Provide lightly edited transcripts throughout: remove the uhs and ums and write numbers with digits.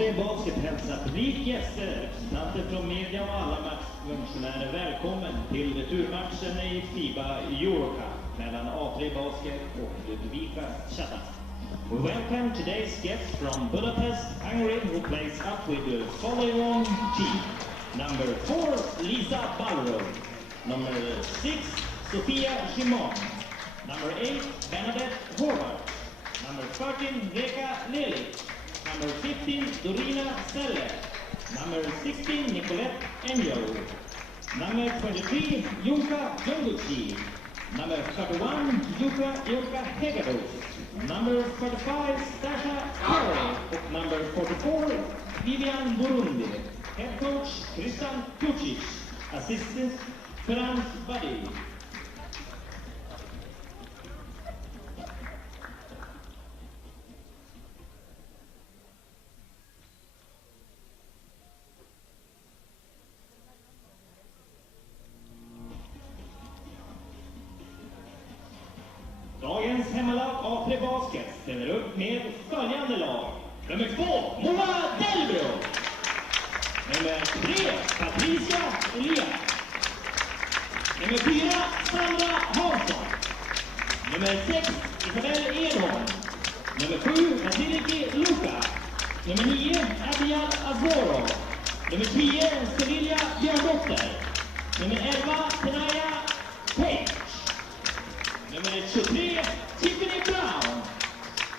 A3 Basket hälsar publik, gäster, representanter från media och alla matchfunktionärer välkommen till returmatchen i FIBA EuroCup mellan A3 Basket och Ludovika-FCSM Csata. We welcome today's guests from Budapest, Hungary, who plays up with the following team. Number 4, Lisa Balro. Number 6, Sofia Shimon. Number 8, Bernadette Horvath. Number 13, Reka Lely. Number 15, Dorina Selle. Number 16, Nicolette Enjo. Number 23, Junka Jonguchi. Number 31, Junka Hegabos. Number 45, Stasha Curry. Number 44, Vivian Burundi. Head coach, Christian Kucic. Assistant, Franz Buddy. Dagens hemmalag A3 Basket ställer upp med följande lag. Nummer 2, Moa Delbro. Nummer 3, Patricia Elia. Nummer 4, Sandra Hansson. Nummer 6, Isabel Edholm. Nummer 7, Vasiliki Luka. Nummer 9, Abiel Azoro. Nummer 10, Sevilla Björndotter. Nummer 11, Tenaya Page. Nummer 23, Tiffany Brown.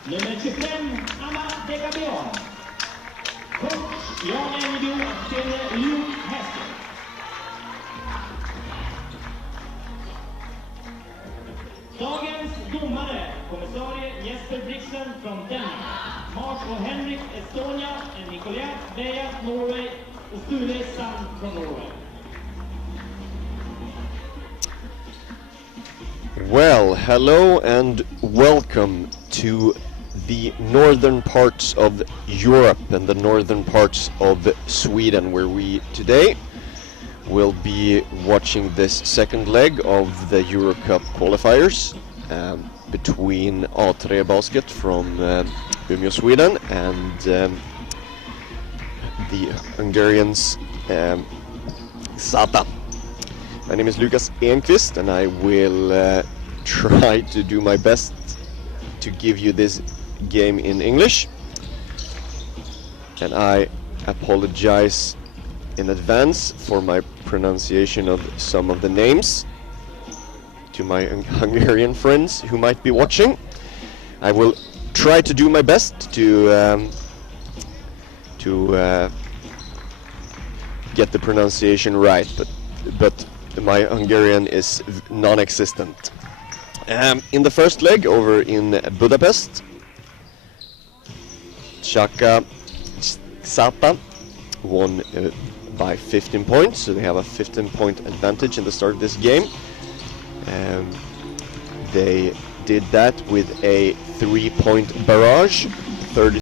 Nummer 25, Anna Degabion. Coach Jan Engedo och Luke Hester. Dagens domare, kommissarie Jesper Brixen från Danmark. Mark och Henrik Estonia, Nicolette Beja Norway och Sture Sand från Norway. Well, hello and welcome to the northern parts of Europe and the northern parts of Sweden, where we today will be watching this second leg of the EuroCup qualifiers between A3 Basket from Umea, Sweden, and the Hungarians Csata. My name is Lukas Enqvist, and I will try to do my best to give you this game in English. And I apologize in advance for my pronunciation of some of the names to my Hungarian friends who might be watching. I will try to do my best to get the pronunciation right, but my Hungarian is non-existent. In the first leg over in Budapest, Csata won by 15 points, so they have a 15-point advantage in the start of this game. They did that with a 3-point barrage, 30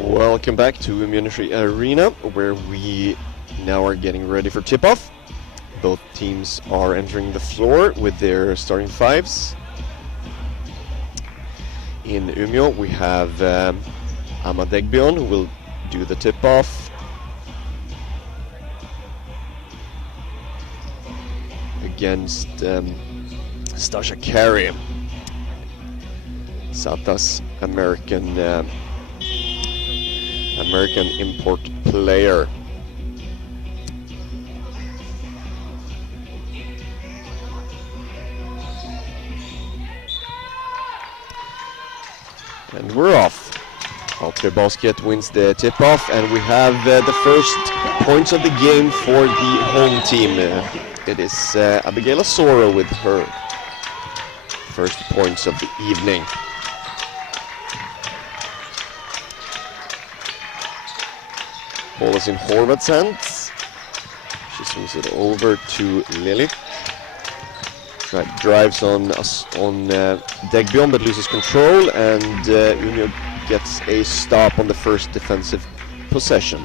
Welcome back to Umea Arena, where we now are getting ready for tip-off. Both teams are entering the floor with their starting fives. In Umea, we have Ama Degbion, who will do the tip-off. Against Stasha Carey, Csata's American import player. And we're off. Altre Basket wins the tip-off, and we have the first points of the game for the home team. It is Abigail Soro with her first points of the evening. Ball is in Horvath's hands. She swings it over to Lily. Drives on Degbion, but loses control, and Umea gets a stop on the first defensive possession.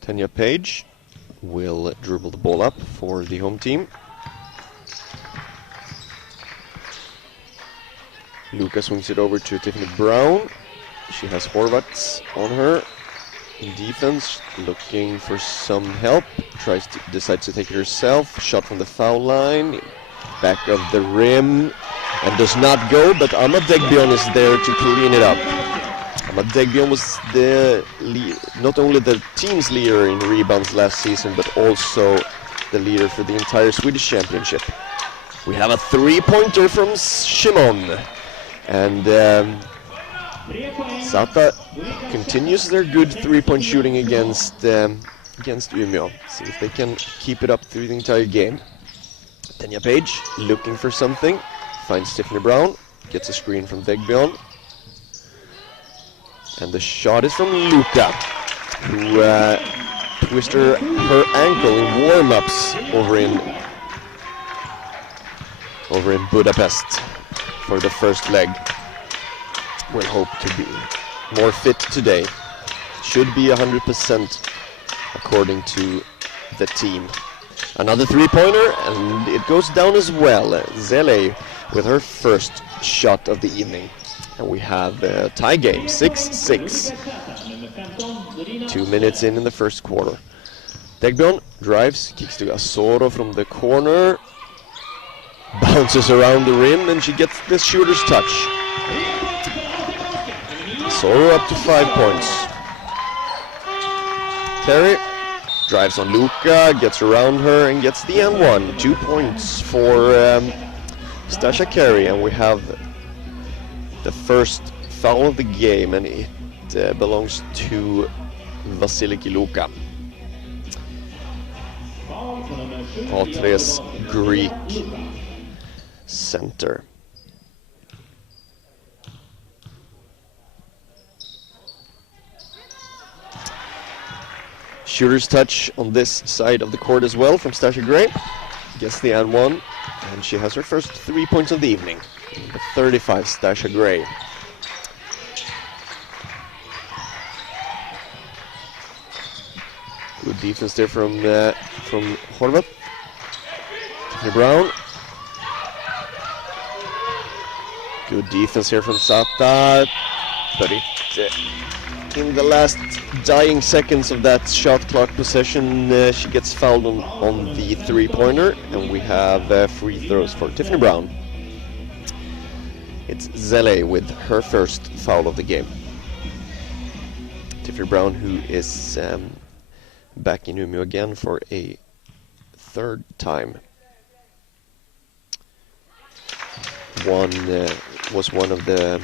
Tanya Page will dribble the ball up for the home team. Luca swings it over to Tiffany Brown. She has Horvaths on her. In defense, looking for some help. Decides to take it herself. Shot from the foul line. Back of the rim. And does not go, but Ama Degbion is there to clean it up. Ama Degbion was not only the team's leader in rebounds last season, but also the leader for the entire Swedish championship. We have a three-pointer from Shimon. And Csata continues their good three-point shooting against Umea. See if they can keep it up through the entire game. Tanya Page looking for something. Finds Tiffany Brown. Gets a screen from Degbion. And the shot is from Luca, who twisted her ankle in warm-ups over in Budapest for the first leg. We'll hope to be more fit today. Should be 100% according to the team. Another three-pointer, and it goes down as well. Zele with her first shot of the evening. And we have a tie game, 6-6. 2 minutes in the first quarter. Degbion drives, kicks to Asoro from the corner. Bounces around the rim, and she gets the shooter's touch. Asoro up to 5 points. Terry drives on Luca, gets around her, and gets the N1. 2 points for Stasha Carey, and we have the first foul of the game, and it belongs to Vasiliki Luka. Altre's Greek center. Shooter's touch on this side of the court as well from Stasha Gray. Gets the N1, and she has her first 3 points of the evening. Number 35, Stasha Gray. Good defense there from Horvath. Tiffany Brown. Good defense here from Csata, but in the last dying seconds of that shot clock possession, she gets fouled on the three-pointer, and we have free throws for Tiffany Brown. It's Zele with her first foul of the game. Tiffany Brown, who is back in Umea again for a third time. Was one of the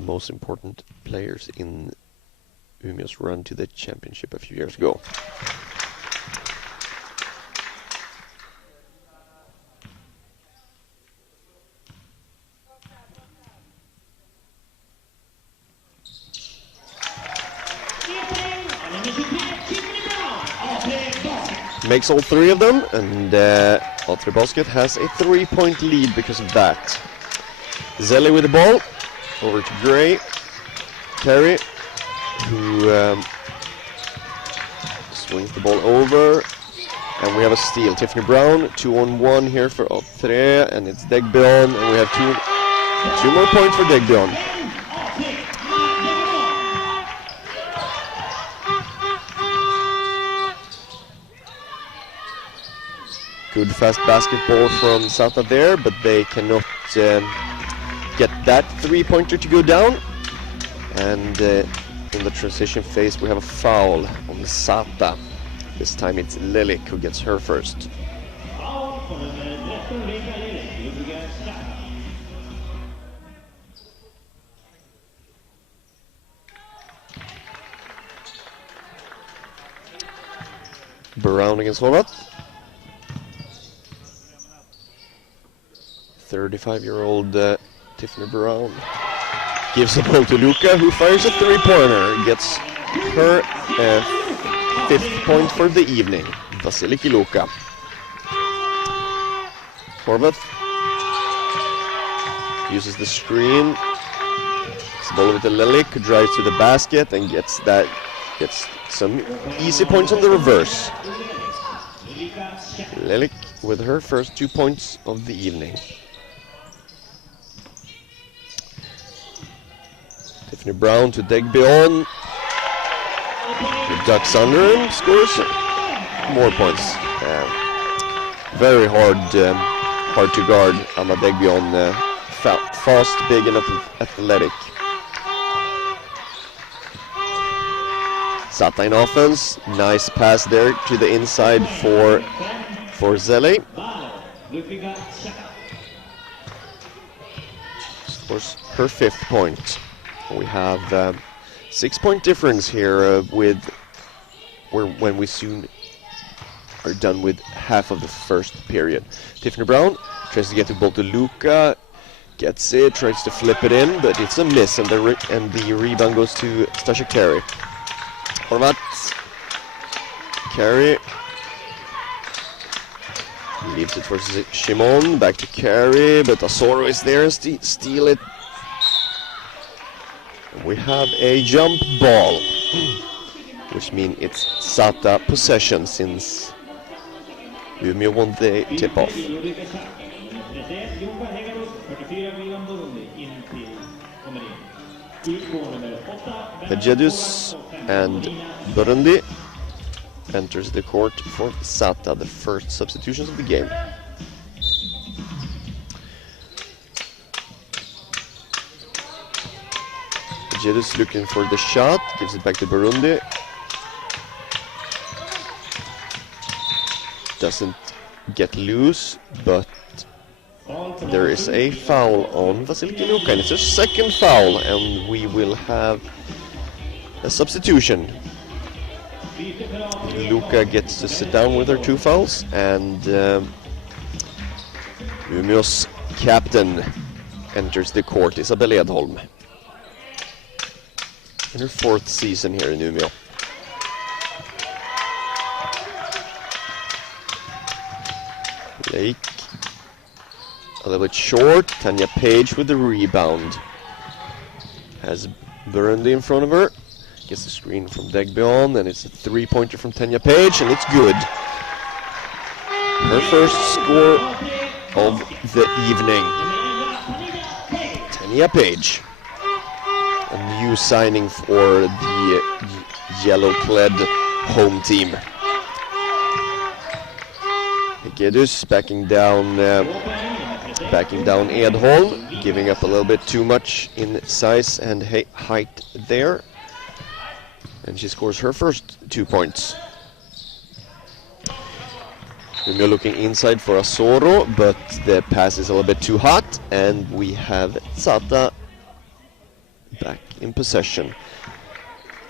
most important players in Umea's run to the championship a few years ago. makes all three of them, and A3 Basket has a 3-point lead because of that. Zelli with the ball, over to Gray. Terry, who swings the ball over, and we have a steal. Tiffany Brown, 2-on-1 here for A3, and it's Degbion, and we have two more points for Degbion. Good fast basketball from Csata there, but they cannot get that 3-pointer to go down. And in the transition phase we have a foul on Csata. This time it's Lilik who gets her first. Brown against Horvath. 35-year-old Tiffany Brown gives the ball to Luka, who fires a 3-pointer. Gets her 5th point for the evening. Vasiliki Luka. Horvath uses the screen. Gets the ball with the Lilik, who drives to the basket and gets some easy points on the reverse. Lilik with her first 2 points of the evening. Tiffany Brown to Degbion. Ducks under and scores more points. Very hard to guard. Anna Degbion, fast, big and athletic. Csata in offense. Nice pass there to the inside for Zelli. Scores her 5th point. We have 6-point difference here when we soon are done with half of the first period. Tiffany Brown tries to get the ball to Luka, gets it, tries to flip it in, but it's a miss, and the rebound goes to Stasha Carey. Horvath, Carey leaves it for Shimon, back to Carey, but Asoro is there and steal it. We have a jump ball, which means it's Csata possession since Umea won the tip-off. Hedjedus and Burundi enters the court for Csata, the first substitutions of the game. Jedus looking for the shot, gives it back to Burundi. Doesn't get loose, but there is a foul on Vasiliki Luka, and it's her 2nd foul, and we will have a substitution. Luka gets to sit down with her 2 fouls, and Umeå's captain enters the court, Isabelle Edholm. In her 4th season here in Umea. Lake a little bit short. Tanya Page with the rebound. Has Burundi in front of her. Gets the screen from Degbion, and it's a 3-pointer from Tanya Page, and it's good. Her first score of the evening. Tanya Page. A new signing for the yellow-clad home team. Gedus backing down Edholm, giving up a little bit too much in size and height there. And she scores her first 2 points. We're looking inside for Asoro, but the pass is a little bit too hot, and we have Csata back in possession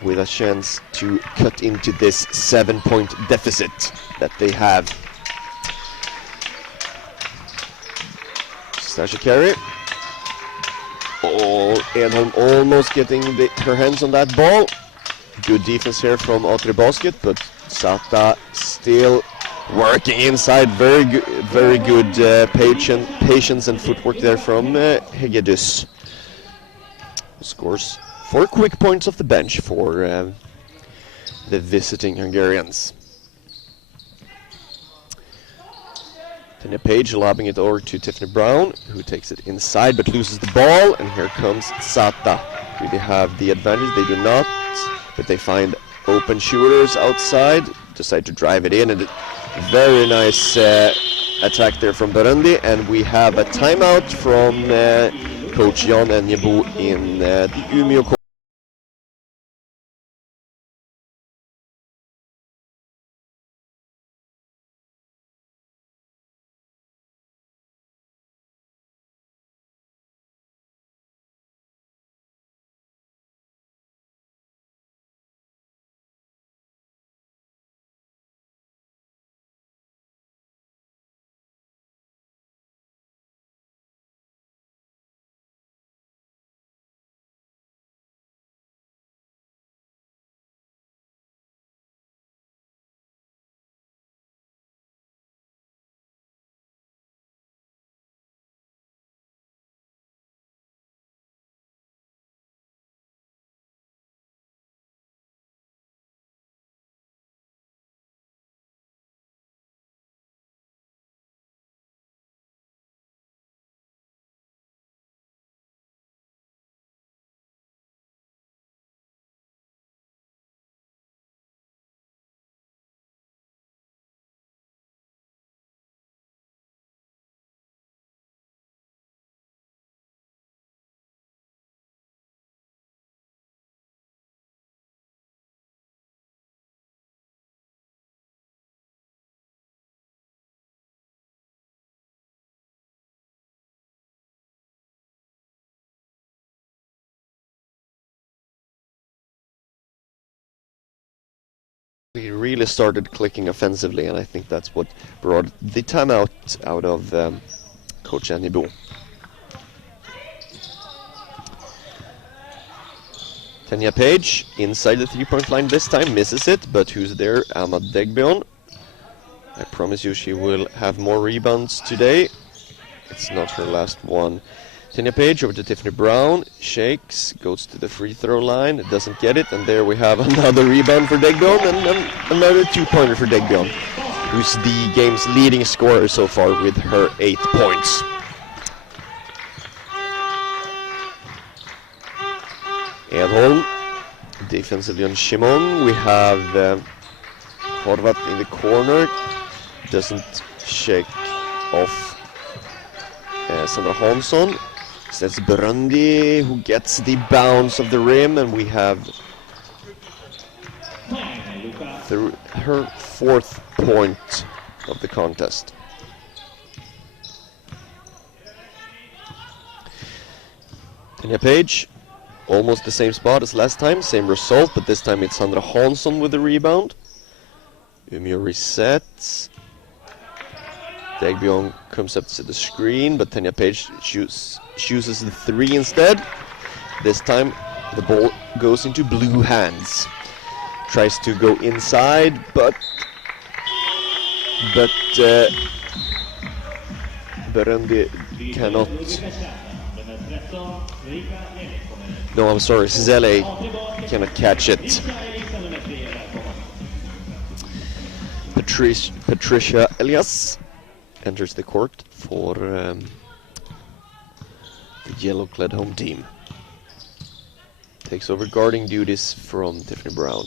with a chance to cut into this 7-point deficit that they have. Stasha Carey. Edholm almost getting her hands on that ball. Good defense here from A3 Basket, but Csata still working inside. Very good patience and footwork there from Hegedus. Scores 4 quick points off the bench for the visiting Hungarians. Tanya Page lobbing it over to Tiffany Brown, who takes it inside but loses the ball, and here comes Csata. Do they have the advantage? They do not, but they find open shooters outside, decide to drive it in, and a very nice attack there from Burundi, and we have a timeout from Coach Jan Enjebo in the Umea court. We really started clicking offensively, and I think that's what brought the timeout out of Coach Enjebo. Tanya Page inside the three-point line this time, misses it, but who's there? Ahmad Degbion. I promise you she will have more rebounds today. It's not her last one. Tanya Page over to Tiffany Brown, shakes, goes to the free throw line, doesn't get it, and there we have another rebound for Degbion and another two-pointer for Degbion, who's the game's leading scorer so far with her 8 points. Edholm, defensively on Shimon. We have Horvat in the corner, doesn't shake off Sandra Hansson. That's Burundi who gets the bounce of the rim, and we have her 4th point of the contest. Tanya Page, almost the same spot as last time, same result, but this time it's Sandra Hansson with the rebound. Umea resets. Degbion comes up to the screen, but Tanya Page chooses the 3 instead. This time the ball goes into blue hands. Tries to go inside, but Burundi cannot. No, I'm sorry, Zele cannot catch it. Patricia Elias enters the court for the yellow-clad home team. Takes over guarding duties from Tiffany Brown.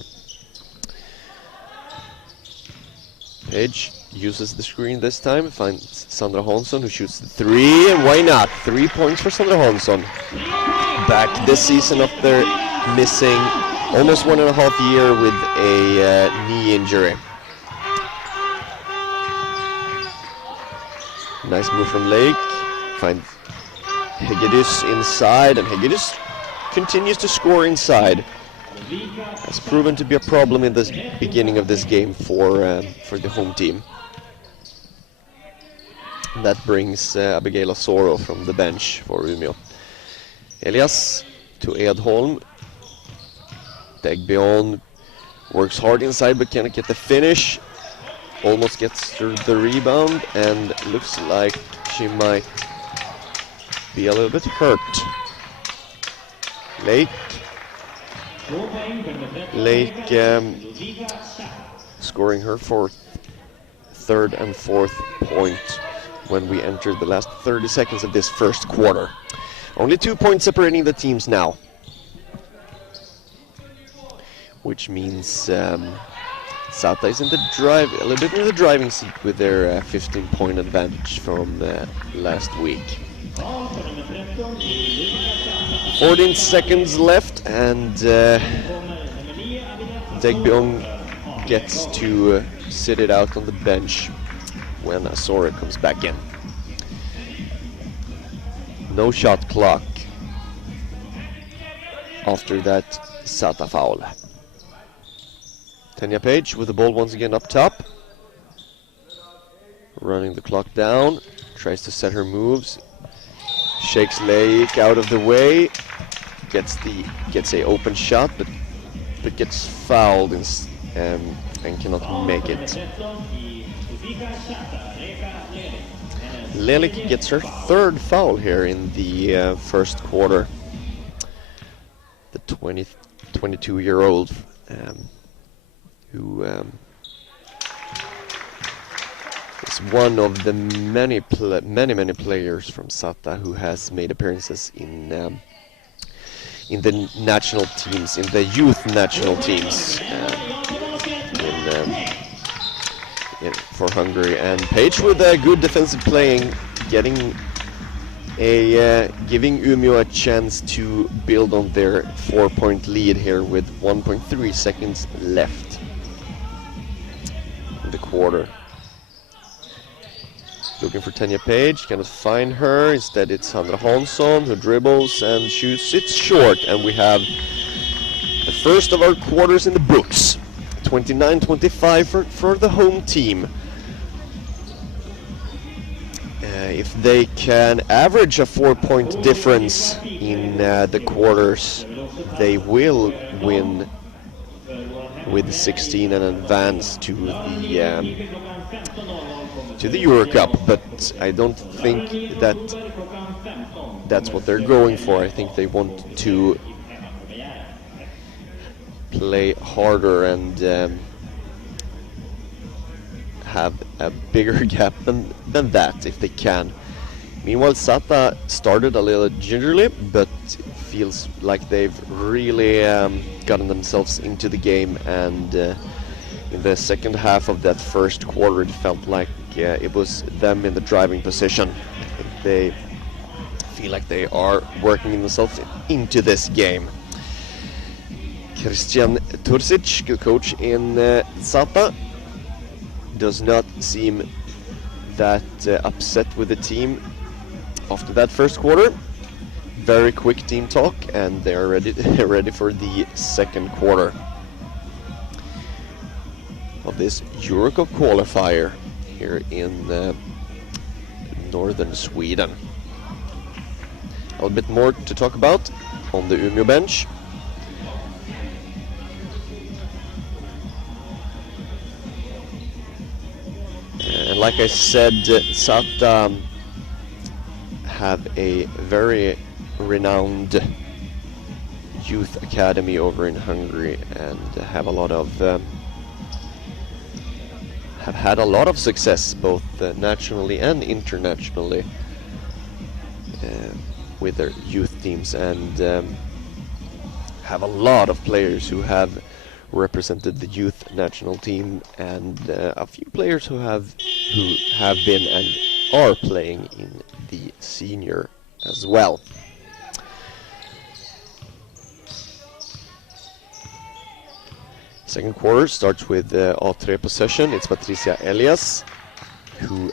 Page uses the screen this time, finds Sandra Hansson, who shoots the 3, and why not? 3 points for Sandra Hansson. Back this season after missing almost 1.5 years with a knee injury. Nice move from Lake. Finds Hegedus inside, and Hegedus continues to score inside. Has proven to be a problem in the beginning of this game for the home team. That brings Abigail Asoro from the bench for Umea. Elias to Edholm. Degbion works hard inside but cannot get the finish. almost gets the rebound and looks like she might be a little bit hurt. Lake scoring her third and fourth point when we enter the last 30 seconds of this first quarter. Only 2 points separating the teams now, which means Csata is in the a little bit in the driving seat with their 15-point advantage from last week. 14 seconds left, and Degbyong gets to sit it out on the bench when Azora comes back in. No shot clock after that Csata foul. Tanya Page with the ball once again up top, running the clock down, tries to set her moves, shakes Lake out of the way, gets a open shot, but gets fouled and cannot make it. Lelik gets her third foul here in the first quarter. The 22-year-old who is one of the many players from Csata who has made appearances in the national teams, in the youth national teams for Hungary. And Page with a good defensive playing, giving Umea a chance to build on their 4-point lead here with 1.3 seconds left in the quarter. Looking for Tanya Page, cannot find her. Instead it's Sandra Hansson who dribbles and shoots it short, and we have the first of our quarters in the books. 29-25 for the home team. If they can average a 4-point difference in the quarters, they will win with 16 and advance to the EuroCup. But I don't think that's what they're going for. I think they want to play harder and have a bigger gap than that if they can. Meanwhile, Csata started a little gingerly, but feels like they've really gotten themselves into the game, and in the second half of that first quarter it felt like it was them in the driving position. I think they feel like they are working themselves into this game. Christian Tursic, the coach in Csata, does not seem that upset with the team after that first quarter. Very quick team talk, and they're ready for the second quarter of this EuroCup qualifier here in northern Sweden. A little bit more to talk about on the Umea bench. And like I said, Csata have a very renowned youth academy over in Hungary, and have had a lot of success both nationally and internationally with their youth teams, and have a lot of players who have represented the youth national team, and a few players who have been and are playing in the senior as well. Second quarter starts with A3 possession. It's Patricia Elias who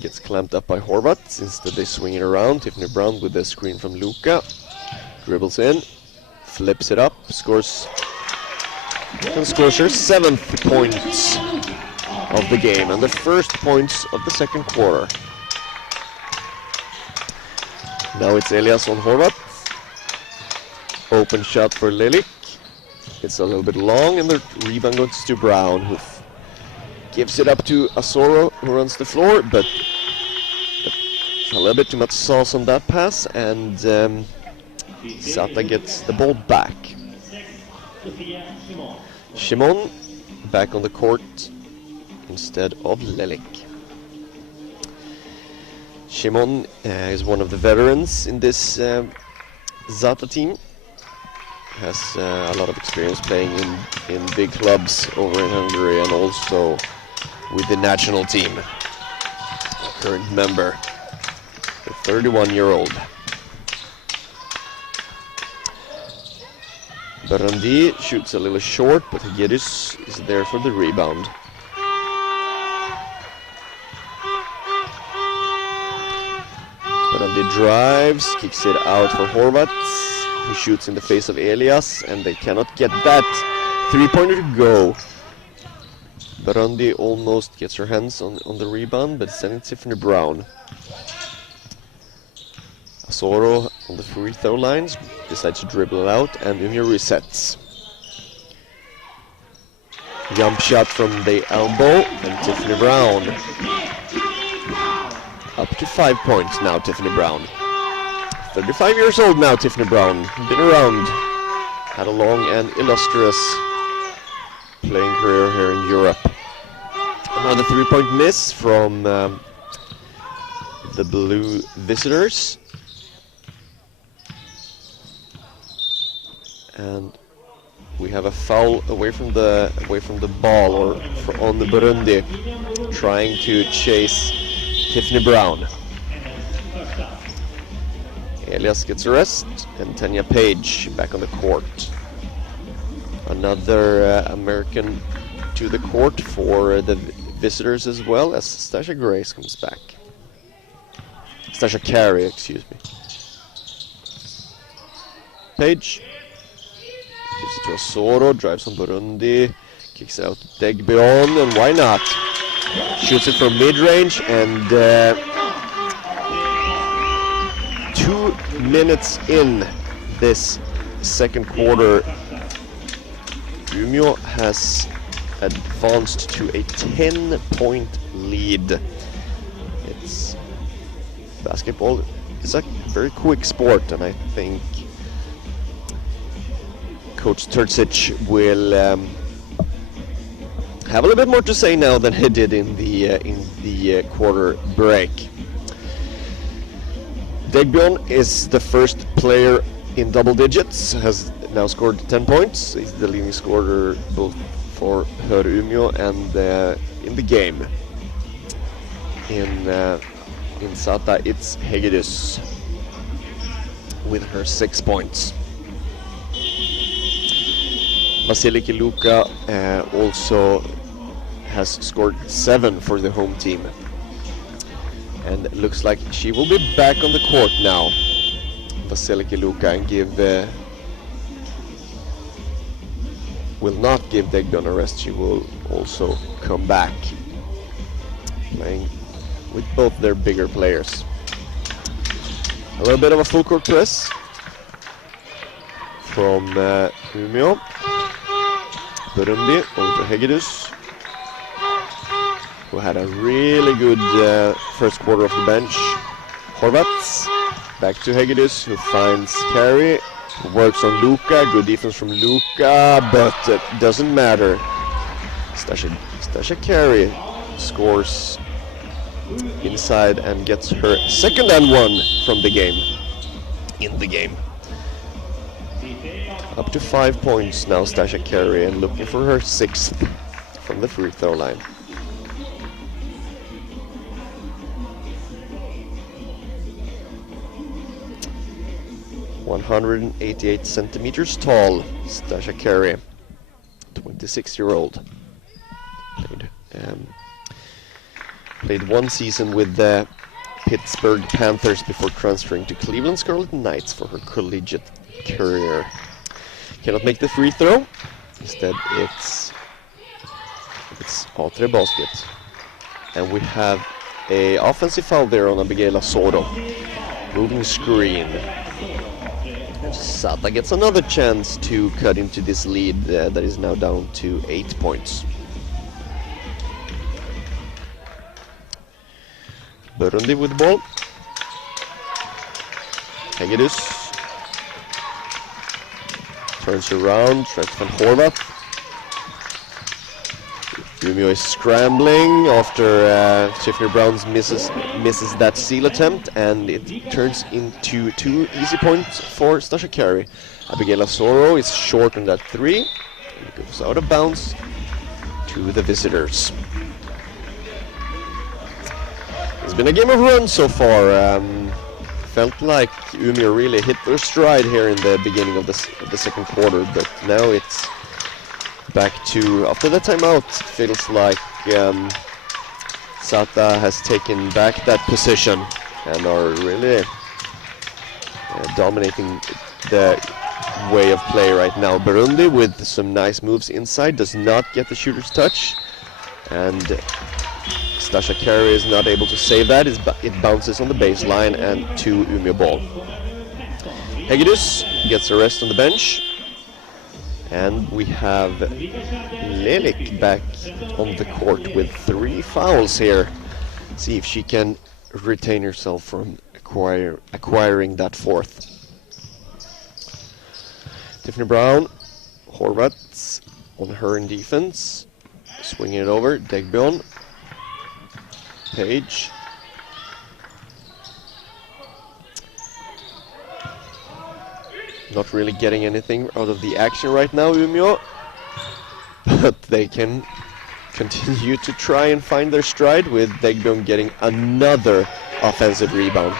gets clamped up by Horvath. Instead they swing it around. Tiffany Brown with the screen from Luka. Dribbles in, flips it up, scores her 7th points of the game and the first points of the second quarter. Now it's Elias on Horvath. Open shot for Lilik. It's a little bit long, and the rebound goes to Brown, who Gives it up to Asoro, who runs the floor, but a little bit too much sauce on that pass, and Csata gets the ball back. Shimon back on the court instead of Lelik. Shimon is one of the veterans in this Csata team. Has a lot of experience playing in big clubs over in Hungary and also with the national team. Current member, the 31-year-old. Barandi shoots a little short, but Hegedus is there for the rebound. Barandi drives, kicks it out for Horvaths, who shoots in the face of Elias, and they cannot get that three-pointer to go. Barandi almost gets her hands on the rebound, but sending Tiffany Brown. Asoro on the free throw lines decides to dribble it out, and Umea resets. Jump shot from the elbow, and Tiffany Brown. Up to 5 points now, Tiffany Brown. 35 years old now, Tiffany Brown. Been around. Had a long and illustrious playing career here in Europe. Another three-point miss from the blue visitors. And we have a foul away from the ball, or on the Burundi, trying to chase Tiffany Brown. Elias gets a rest, and Tanya Page back on the court. Another American to the court for the visitors as well, as Stasha Grace comes back. Stasha Carey, excuse me. Page gives it to Asoro, drives on Burundi, kicks it out to Degbion, and why not? Shoots it from mid-range, and 2 minutes in this second quarter, Umea has advanced to a 10-point lead. It's basketball is a very quick sport, and I think Coach Terzic will have a little bit more to say now than he did in the quarter break. Degbion is the first player in double digits, has now scored 10 points. He's the leading scorer both for her Umea and in the game. In Csata, it's Hegedus with her 6 points. Vasiliki Luka also has scored 7 for the home team. And it looks like she will be back on the court now, Vasiliki Luka, and will not give Degbion a rest. She will also come back, playing with both their bigger players. A little bit of a full court press from Umea. Burundi over to Hegedus, who had a really good first quarter off the bench. Horvaths back to Hegedus, who finds Carey, who works on Luka. Good defense from Luka, but it doesn't matter. Stasha Carey scores inside and gets her second and one from the game. In the game. Up to 5 points now, Stasha Carey, and looking for her 6th from the free throw line. ...188 centimeters tall, Stasha Carey, 26-year-old. Played 1 season with the Pittsburgh Panthers before transferring to Cleveland Scarlet Knights for her collegiate career. Cannot make the free throw. Instead, it's A3 basket. And we have a offensive foul there on Abigail Asoro. Moving screen. Csata gets another chance to cut into this lead that is now down to 8 points. Burundi with the ball. Hegedus turns around, tries to find Horvath. Umea is scrambling after Tiffany Browns misses that seal attempt, and it turns into 2 easy points for Stasha Carey. Abigail Asoro is short on that 3, and it goes out of bounds to the visitors. It's been a game of runs so far. Felt like Umea really hit their stride here in the beginning of the second quarter, but now it's back to, after the timeout, feels like Csata has taken back that position and are really dominating the way of play right now. Burundi with some nice moves inside does not get the shooter's touch, and Stasha Carey is not able to save that. It bounces on the baseline and to Umea ball. Hegedus gets a rest on the bench, and we have Lelik back on the court with 3 fouls here. See if she can retain herself from acquiring that 4th. Tiffany Brown, Horvath on her in defense, swinging it over, Degbion, Page. Not really getting anything out of the action right now, Umea, but they can continue to try and find their stride with Degbion getting another offensive rebound.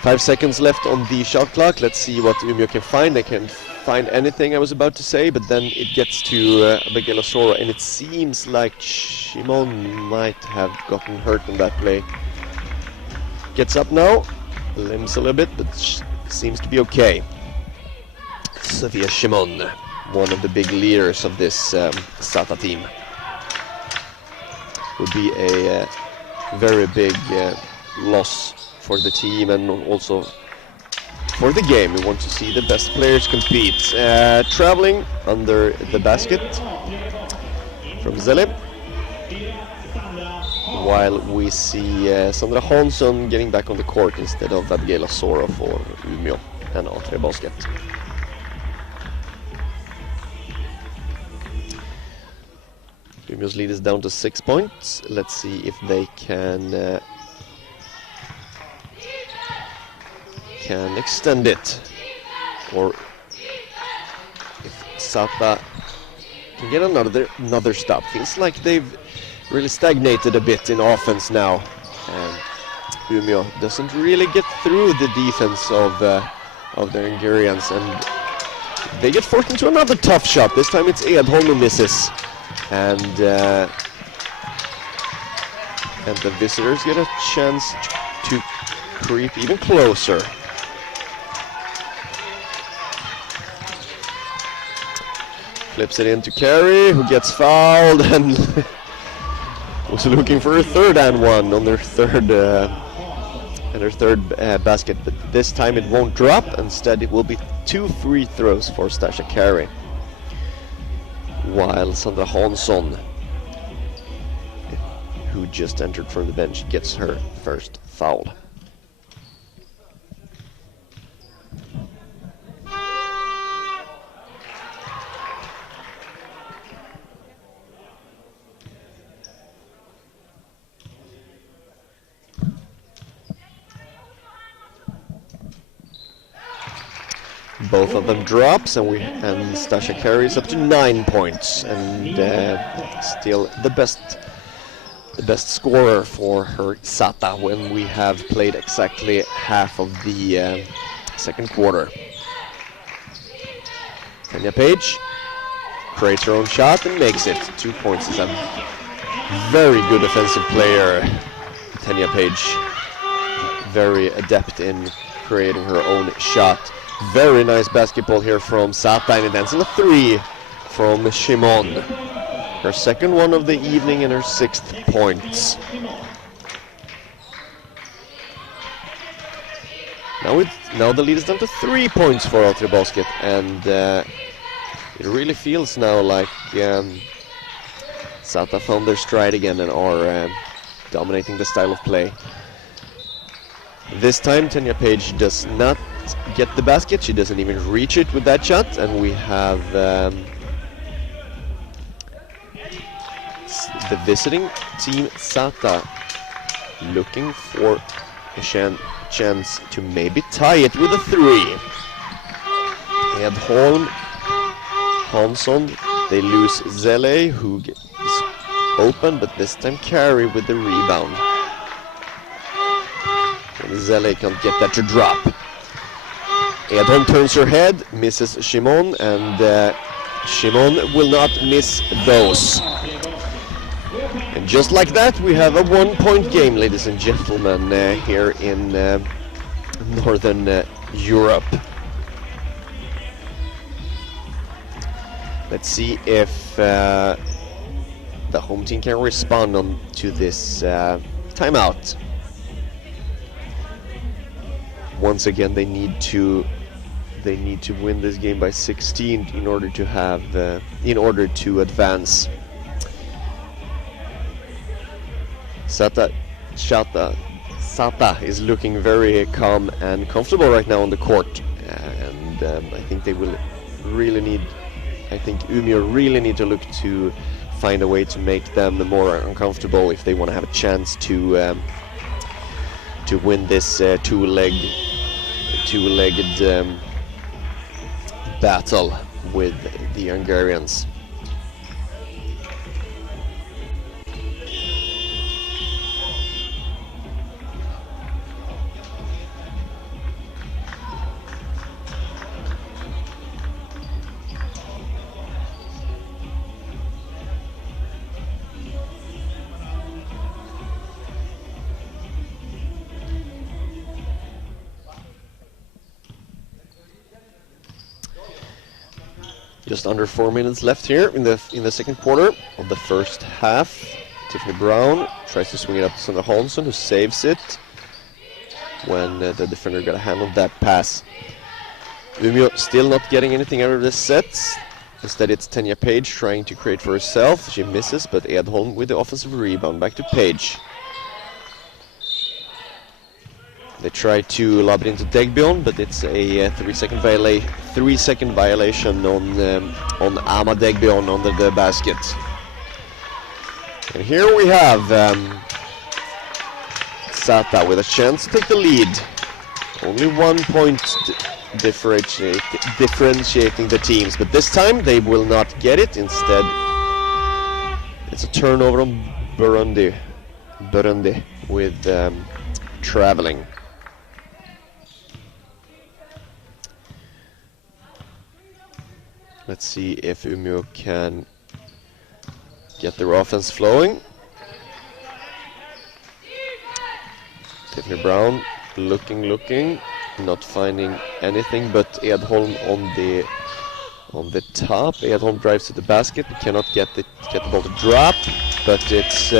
5 seconds left on the shot clock. Let's see what Umea can find. They can find anything I was about to say, but then it gets to Abigail Asoro, and it seems like Shimon might have gotten hurt on that play. Gets up now, limps a little bit, but seems to be okay. Sofia Shimon, one of the big leaders of this Csata team. Would be a very big loss for the team and also for the game. We want to see the best players compete. Traveling under the basket from Zelle, while we see Sandra Hansson getting back on the court instead of Abigail Asoro for Umea and A3 Basket. Umea's lead is down to 6 points. Let's see if they can extend it, or if Csata can get another stop. Feels like they've really stagnated a bit in offense now, and Umea doesn't really get through the defense of the Hungarians, and they get forced into another tough shot. This time it's Edholm who misses, and the visitors get a chance to creep even closer. Flips it into Carey, who gets fouled and was looking for a 3rd and 1 on their third basket, but this time it won't drop. Instead, it will be 2 free throws for Stasha Carey, while Sandra Hansson, who just entered from the bench, gets her first foul. Both of them drops, and Stasha Carey is up to 9 points, and still the best scorer for her Csata when we have played exactly half of the second quarter. Tanya Page creates her own shot and makes it. 2 points. Is a very good offensive player, Tanya Page. Very adept in creating her own shot. Very nice basketball here from Csata, and it ends in a 3 from Shimon. Her second one of the evening and her 6th points. Now the lead is down to 3 points for A3 Basket, and it really feels now like Csata found their stride again and are dominating the style of play. This time Tanya Page does not get the basket. She doesn't even reach it with that shot, and we have the visiting team Csata looking for a chance to maybe tie it with a 3. Edholm, Hansson, they lose Zelle, who is open, but this time Carey with the rebound. And Zelle can't get that to drop. Edholm turns her head, misses Shimon, and Shimon will not miss those. And just like that, we have a 1-point game, ladies and gentlemen, here in Northern Europe. Let's see if the home team can respond on to this timeout. Once again, they need to win this game by 16 in order to have advance. Csata is looking very calm and comfortable right now on the court, and I think they will really need. I think Umea really need to look to find a way to make them more uncomfortable if they want to have a chance to win this two-legged battle with the Hungarians. Just under 4 minutes left here in the second quarter of the first half. Tiffany Brown tries to swing it up to Sandra Hansson, who saves it when the defender got a hand on that pass. Umea still not getting anything out of this set. Instead, it's Tanya Page trying to create for herself. She misses, but Edholm with the offensive rebound. Back to Page. They try to lob it into Degbion, but it's a 3-second violation on Ama Degbion under the basket. And here we have Csata with a chance to take the lead. Only 1 point differentiating the teams, but this time they will not get it. Instead, it's a turnover on Burundi with traveling. Let's see if Umea can get their offense flowing. Tiffany Brown looking, not finding anything but Edholm on the top. Edholm drives to the basket, cannot get the ball to drop, but it's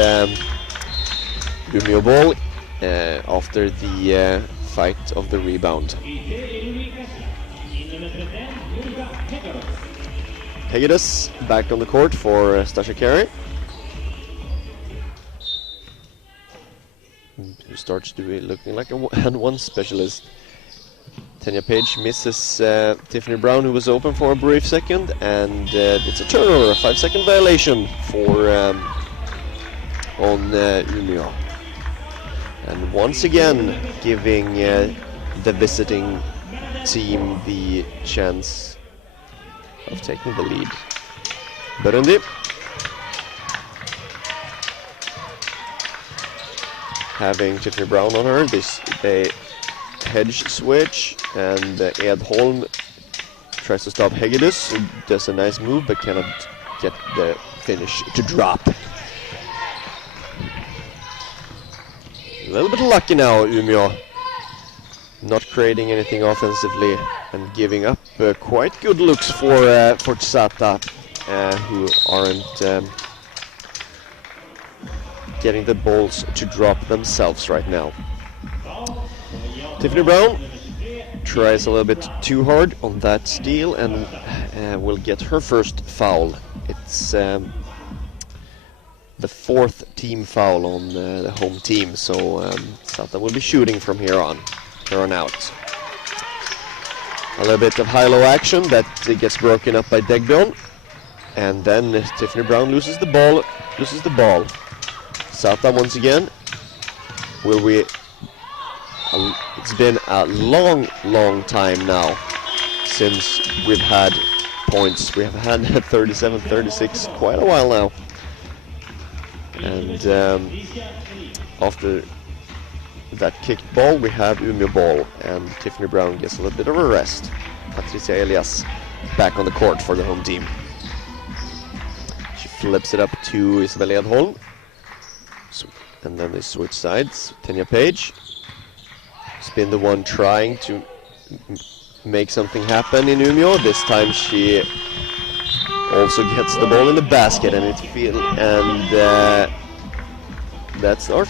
Umea ball after the fight of the rebound. Hegedus back on the court for Stasha Carey, who starts to be looking like a one specialist. Tanya Page misses Tiffany Brown, who was open for a brief second, and it's a turnover, a 5-second violation for on Umea, and once again giving the visiting team the chance of taking the lead. Burundi having Tiffany Brown on her. They hedge switch, and Edholm tries to stop Hegedus, who does a nice move but cannot get the finish to drop. A little bit lucky now, Umea, not creating anything offensively and giving up quite good looks for Csata, who aren't getting the balls to drop themselves right now. Tiffany Brown tries a little bit too hard on that steal and will get her first foul. It's the the fourth team foul on the home team, so Csata will be shooting from here on out. A little bit of high-low action that gets broken up by Degbion, and then Tiffany Brown loses the ball. Csata once again. It's been a long time now since we've had points. We have had 37-36 quite a while now. And after that kicked ball, we have Umea ball, and Tiffany Brown gets a little bit of a rest. Patricia Elias back on the court for the home team. She flips it up to Isabel Edholm. And then they switch sides. Tanya Page has been the one trying to make something happen in Umea. This time she also gets the ball in the basket, and that's our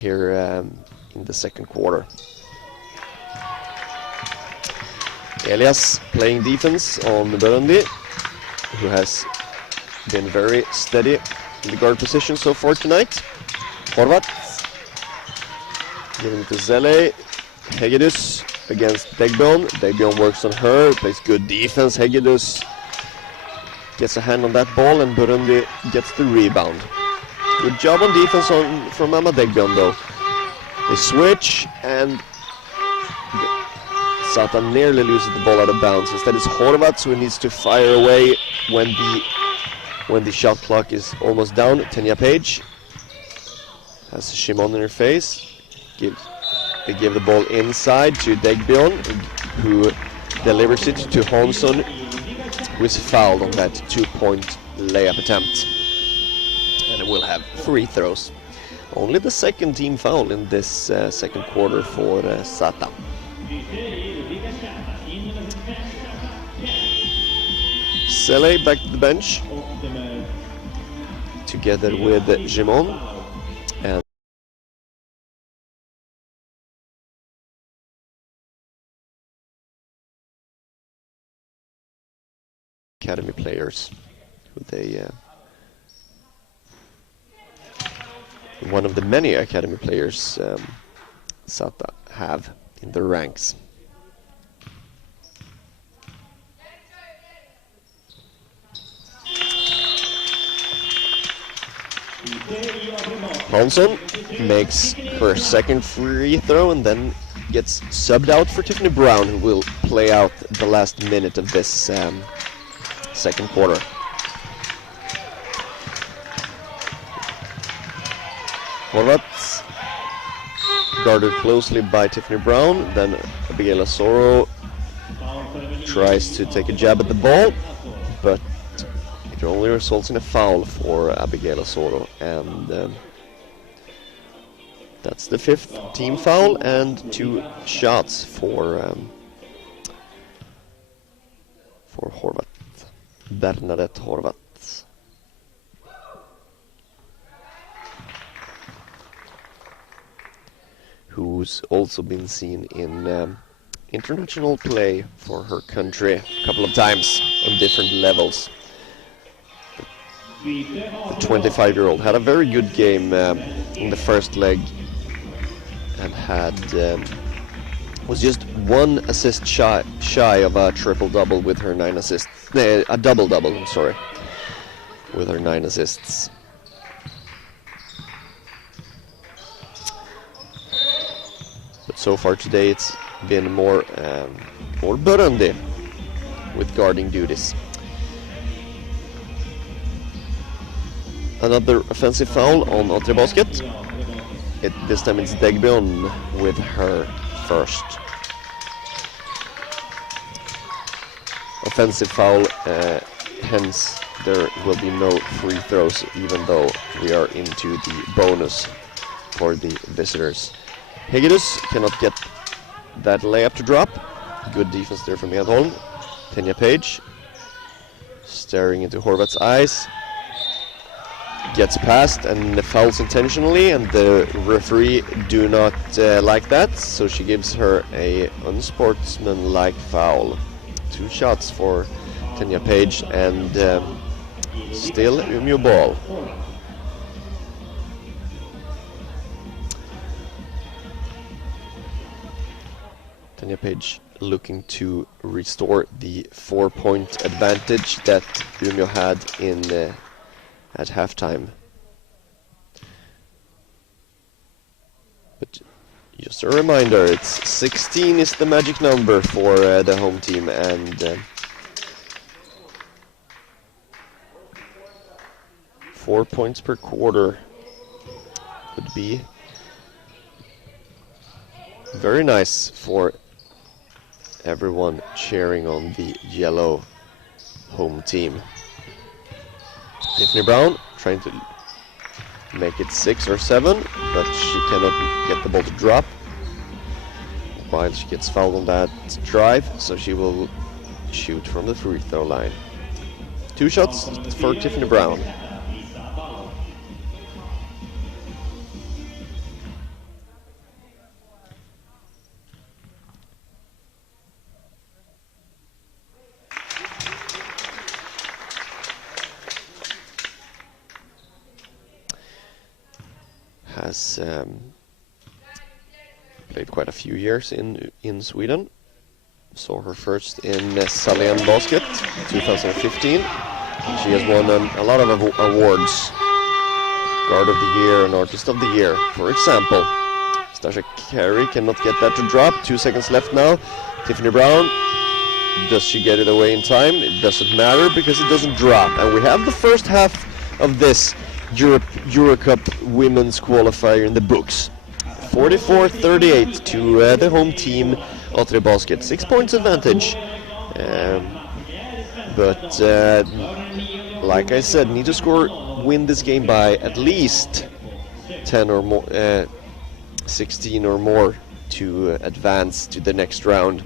here in the second quarter. Elias playing defense on Burundi, who has been very steady in the guard position so far tonight. Horvat giving it to Zele. Hegedus against Degbion. Degbion works on her, plays good defense. Hegedus gets a hand on that ball, and Burundi gets the rebound. Good job on defense from Emma Degbion though. They switch, and Csata nearly loses the ball out of bounds. Instead it's Horvat who needs to fire away when the shot clock is almost down. Tanya Page has a shimon in her face. They give the ball inside to Degbion, who delivers it to Hansson, who is fouled on that 2-point layup attempt. And it will have free throws. Only the second team foul in this second quarter for Csata. Sele back to the bench, together with Jimon. And academy players, who they one of the many academy players Csata have in their ranks. Hansson makes her second free throw and then gets subbed out for Tiffany Brown, who will play out the last minute of this second quarter. Horvat guarded closely by Tiffany Brown, then Abigail Asoro tries to take a jab at the ball, but it only results in a foul for Abigail Asoro, and that's the fifth team foul and 2 shots for Horvat, Bernadette Horvat. Who's also been seen in international play for her country a couple of times on different levels. Byte 25-year-old had a very good game in the first leg and had was just one assist shy of a triple-double with her 9 assists. A double-double, I'm sorry, with her 9 assists. But so far today it's been more Burundi with guarding duties. Another offensive foul on Atri Basket. This time it's Degbion with her first offensive foul, hence there will be no free throws even though we are into the bonus for the visitors. Hegedus cannot get that layup to drop. Good defense there from Edholm. Tenya Page staring into Horvat's eyes. Gets past and fouls intentionally, and the referee do not like that, so she gives her a unsportsmanlike foul. 2 shots for Tenya Page, and still Umea ball. Tenya Page looking to restore the 4-point advantage that Umea had in at halftime. But just a reminder, it's 16 is the magic number for the home team, and 4 points per quarter would be very nice for everyone cheering on the yellow home team. Tiffany Brown trying to make it 6 or 7, but she cannot get the ball to drop while she gets fouled on that drive, so she will shoot from the free throw line. 2 shots for Tiffany Brown. Has played quite a few years in Sweden. Saw her first in Salén Basket 2015. She has won a lot of awards. Guard of the Year and Artist of the Year, for example. Stasha Carey cannot get that to drop. 2 seconds left now. Tiffany Brown, does she get it away in time? It doesn't matter because it doesn't drop. And we have the first half of this EuroCup Women's Qualifier in the books. 44-38 to the home team, Atri Basket. 6 points advantage. But like I said, need to win this game by at least 10 or more, 16 or more to advance to the next round.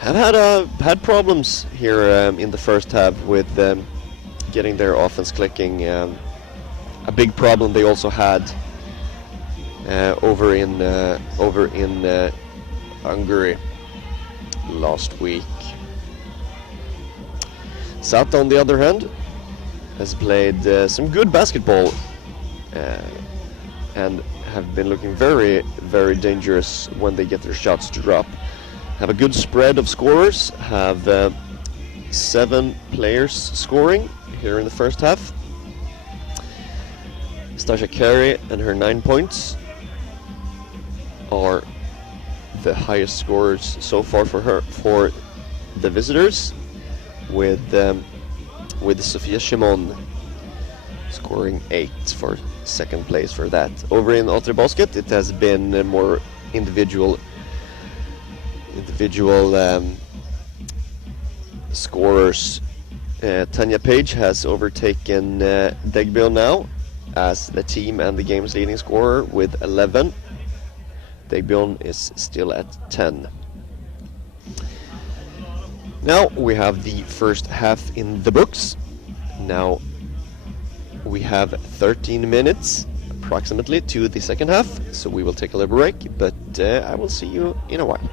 Have had problems here in the first half with getting their offense clicking. A big problem they also had over in Hungary last week. Csata, on the other hand, has played some good basketball and have been looking very, very dangerous when they get their shots to drop. Have a good spread of scorers, have 7 players scoring here in the first half. Stasha Carey and her 9 points are the highest scorers so far for the visitors, with Sofia Shimon scoring 8 for second place for that. Over in Atri Basket, it has been more individual scorers. Tenya Page has overtaken Degbion now as the team and the game's leading scorer with 11. Degbion is still at 10. Now we have the first half in the books. Now we have 13 minutes approximately to the second half, so we will take a little break, but I will see you in a while.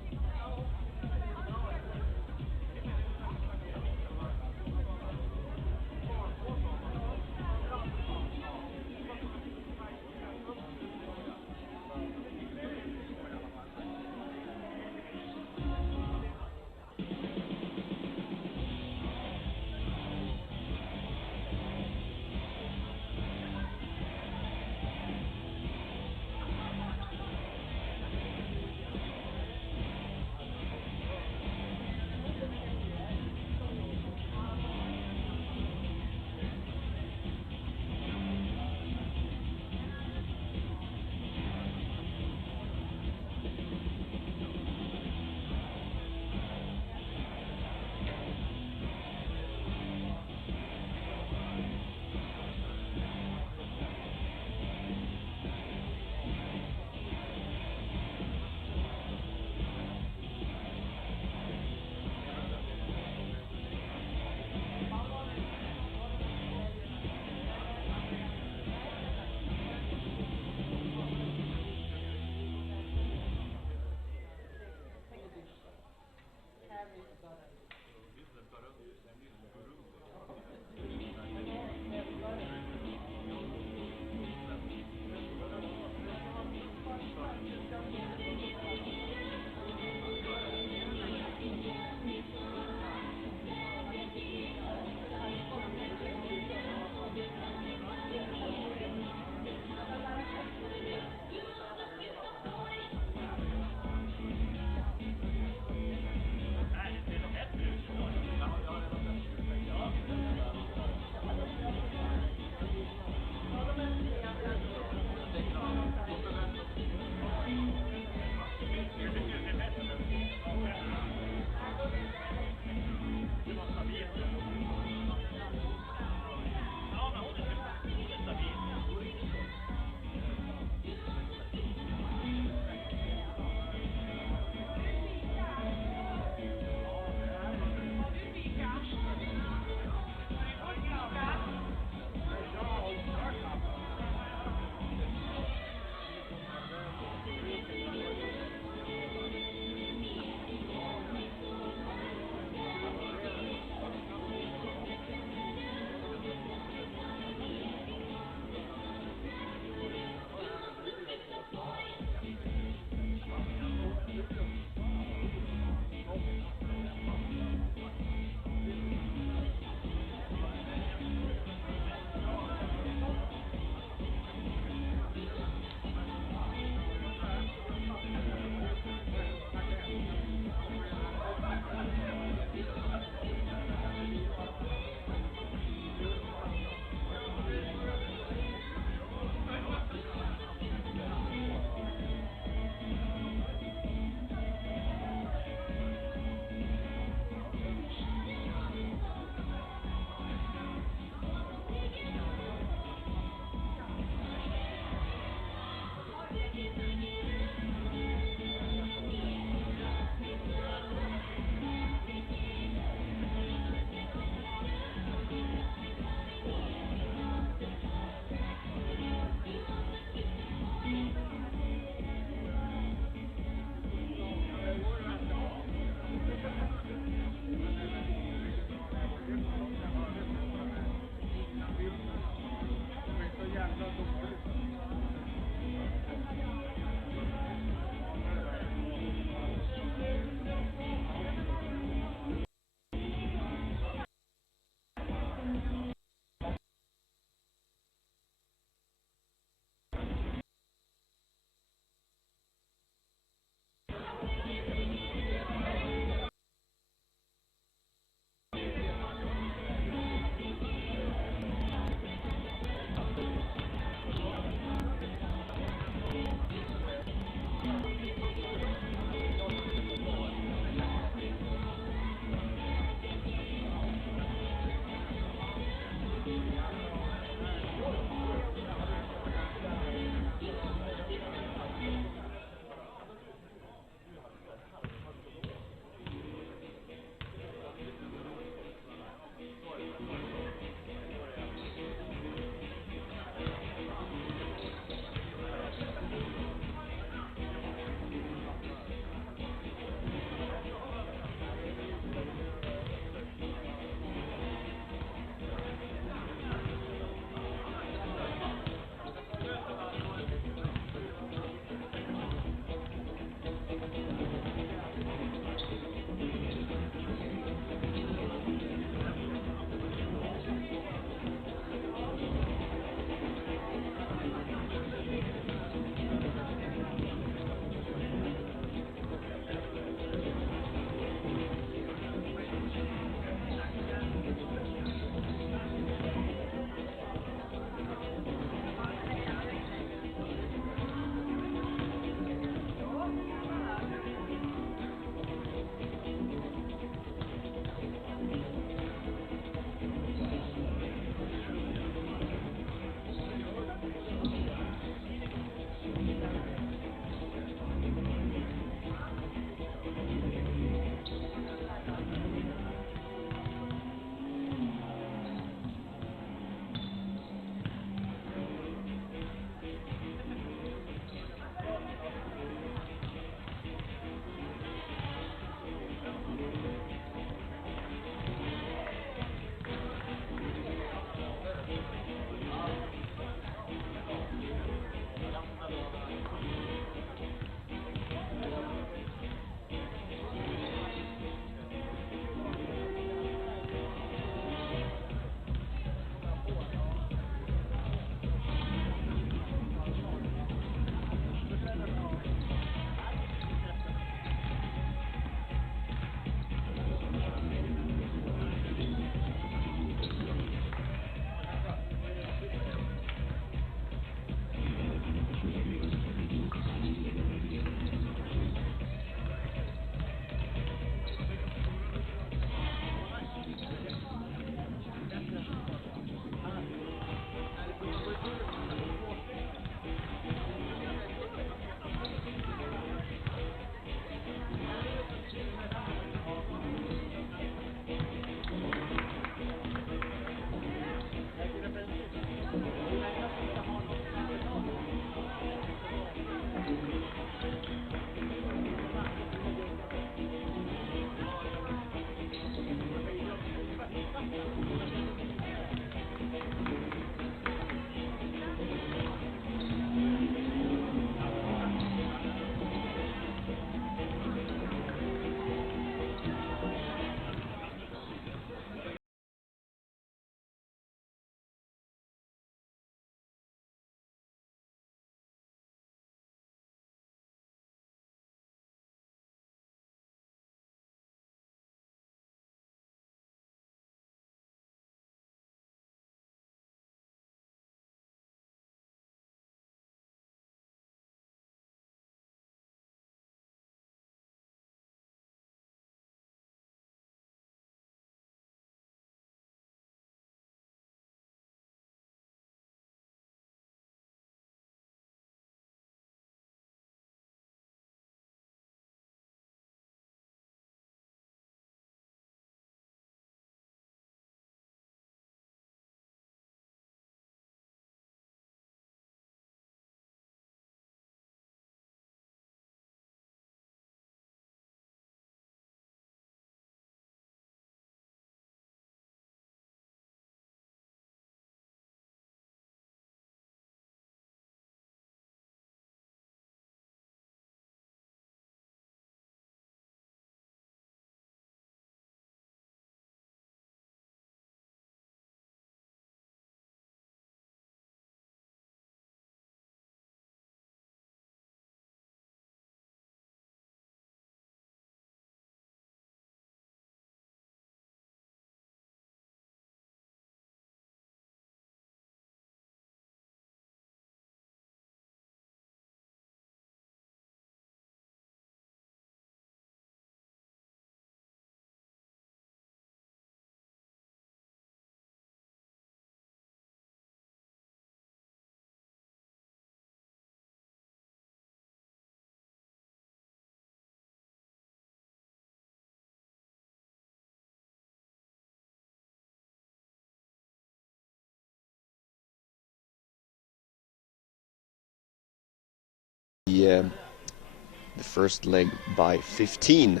the first leg by 15.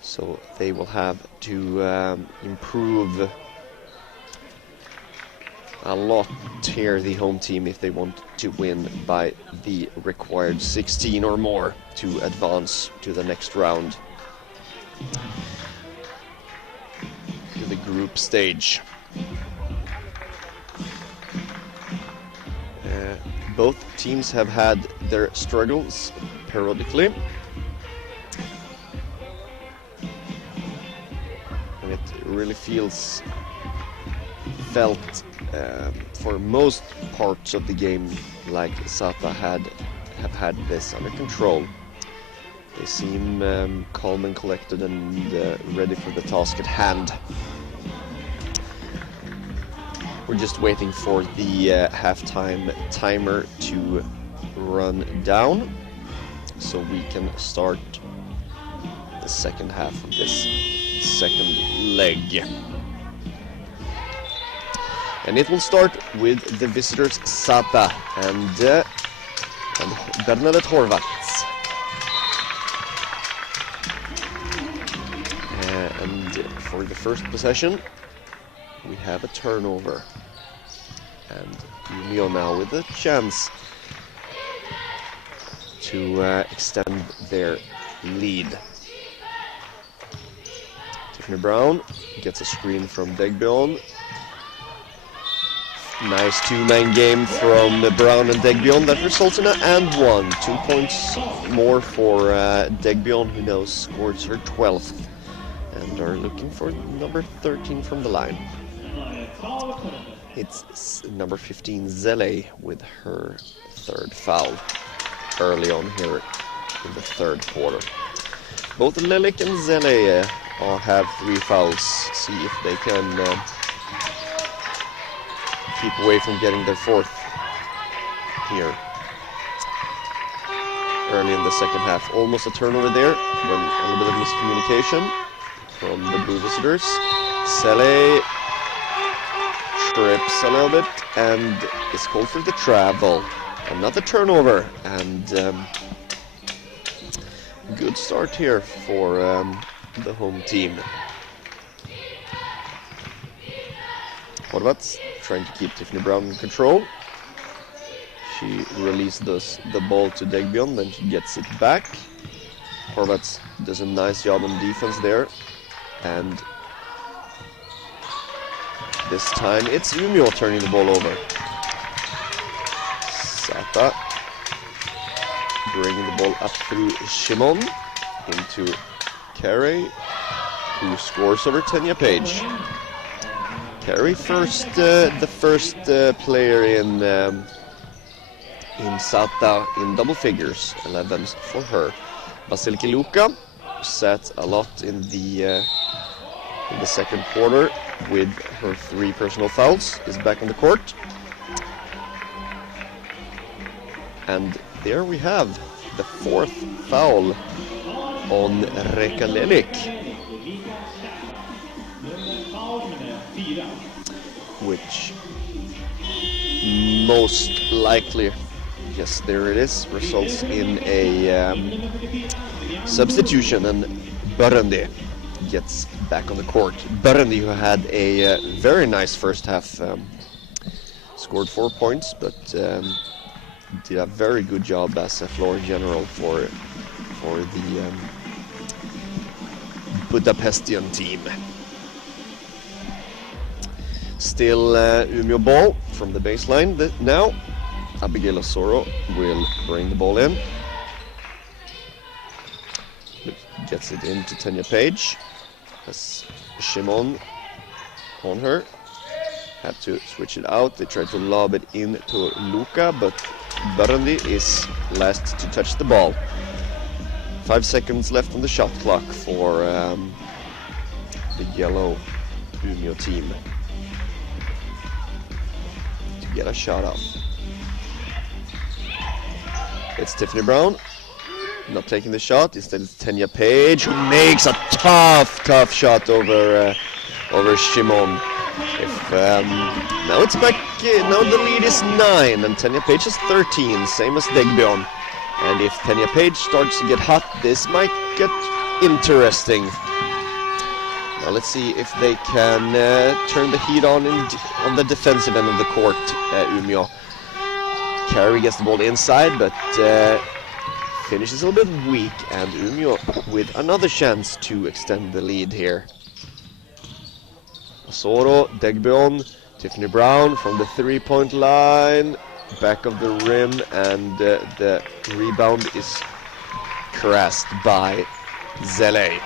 So they will have to improve a lot here, the home team, if they want to win by the required 16 or more to advance to the next round, to the group stage. Both teams have had their struggles periodically, and it really felt for most parts of the game like Csata have had this under control. They seem calm and collected and ready for the task at hand. We're just waiting for the halftime timer to run down so we can start the second half of this second leg. And it will start with the visitors Csata and Bernadette Horvaths. And for the first possession, we have a turnover. And Umea now with a chance to extend their lead. Tiffany Brown gets a screen from Degbion. Nice two-man game from Brown and Degbion that results in an and one. 2 points more for Degbion, who now scores her 12th. And are looking for number 13 from the line. It's number 15, Zelle, with her third foul early on here in the third quarter. Both Lelik and Zelle have 3 fouls. See if they can keep away from getting their 4th here early in the second half. Almost a turnover there, when a little bit of miscommunication from the blue visitors. Zelle trips a little bit and is called for the travel. Another turnover, and good start here for the home team. Horvaths trying to keep Tiffany Brown in control. She released the ball to Degbion, then she gets it back. Horvaths does a nice job on defense there, and this time it's Umea turning the ball over. Csata bringing the ball up through Shimon into Carey, who scores over Tenya Page. Carey the first player in Csata in double figures, 11 for her. Vasiliki Luka sat a lot in the second quarter with her 3 personal fouls, is back on the court. And there we have the 4th foul on Reka Lelik, which most likely, yes, there it is, results in a substitution, and Burundi gets back on the court. Burundi, who had a very nice first half, scored 4 points, but did a very good job as a floor general for the Budapestian team. Still Umea ball from the baseline. Now Abigail Osoro will bring the ball in. Gets it into Tenya Page. Has Shimon on her. Had to switch it out. They tried to lob it into Luka, but Burundi is last to touch the ball. 5 seconds left on the shot clock for the yellow Umea team to get a shot off. It's Tiffany Brown not taking the shot. Instead it's Tenya Page, who makes a tough shot over Shimon. Now it's back. Now the lead is 9, and Tenya Page is 13, same as Degbion. And if Tanya Page starts to get hot, this might get interesting. Now let's see if they can turn the heat on the defensive end of the court. Umea. Carey gets the ball inside, but finishes a little bit weak, and Umea with another chance to extend the lead here. Asoro, Degbeon, Tiffany Brown from the three-point line, back of the rim, and the rebound is caressed by Zelle.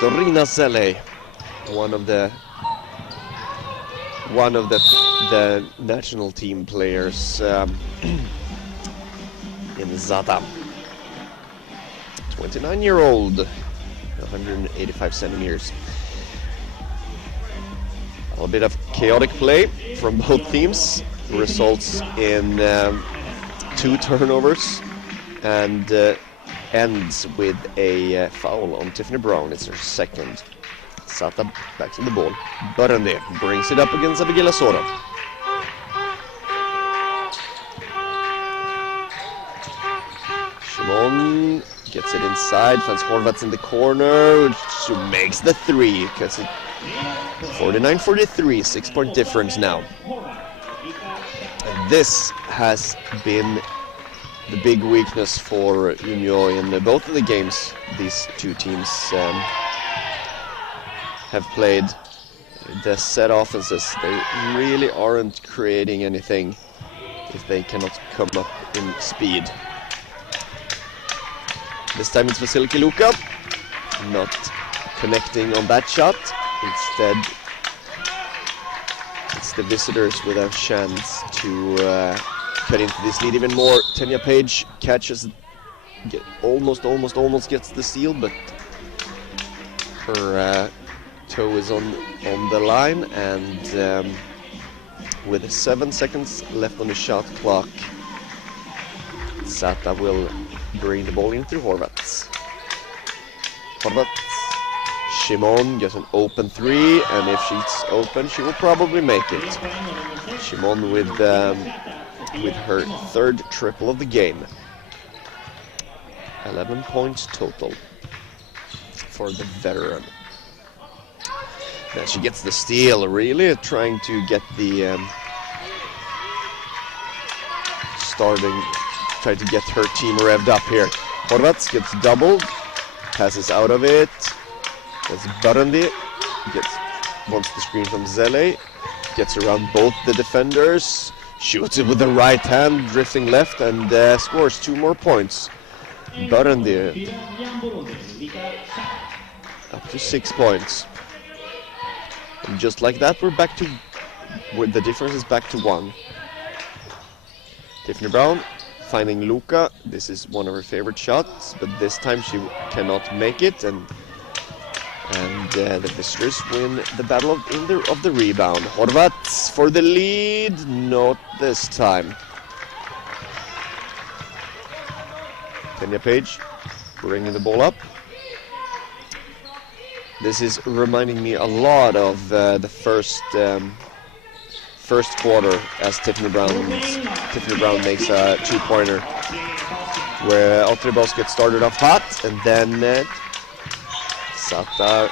Dorina Zelle, one of the national team players in Csata. 29-year-old, 185 centimeters. A little bit of chaotic play from both teams results in 2 turnovers and ends with a foul on Tiffany Brown. It's her second. Csata back to the ball. Burandi brings it up against Abigail Asoro. Shimon gets it inside, finds Horvaths in the corner. She makes the three. Gets it 49-43, 6-point difference now. And this has been the big weakness for Umea in both of the games these two teams have played. The set offenses, they really aren't creating anything if they cannot come up in speed. This time it's Vasiliki Luka, not connecting on that shot. Instead, it's the visitors with a chance to cut into this lead even more. Tanya Page catches, almost gets the steal, but her toe is on the line, and with 7 seconds left on the shot clock, Csata will bring the ball in through Horvaths. Shimon gets an open three, and if she's open, she will probably make it. Shimon with her third triple of the game. 11 points total for the veteran. Then she gets the steal, really trying to get the try to get her team revved up here. Horvaths gets doubled, passes out of it. That's Burandi, wants the screen from Zelle, gets around both the defenders, shoots it with the right hand, drifting left, and scores 2 more points. Burandi up to 6 points. And just like that, the difference is back to 1. Tiffany Brown finding Luka. This is one of her favorite shots, but this time she cannot make it, and the visitors win the battle of the rebound. Horvaths for the lead, not this time. Tanya Page bringing the ball up. This is reminding me a lot of the first quarter, as Tiffany Brown makes a 2-pointer, where Altribos gets started off hot, and then Csata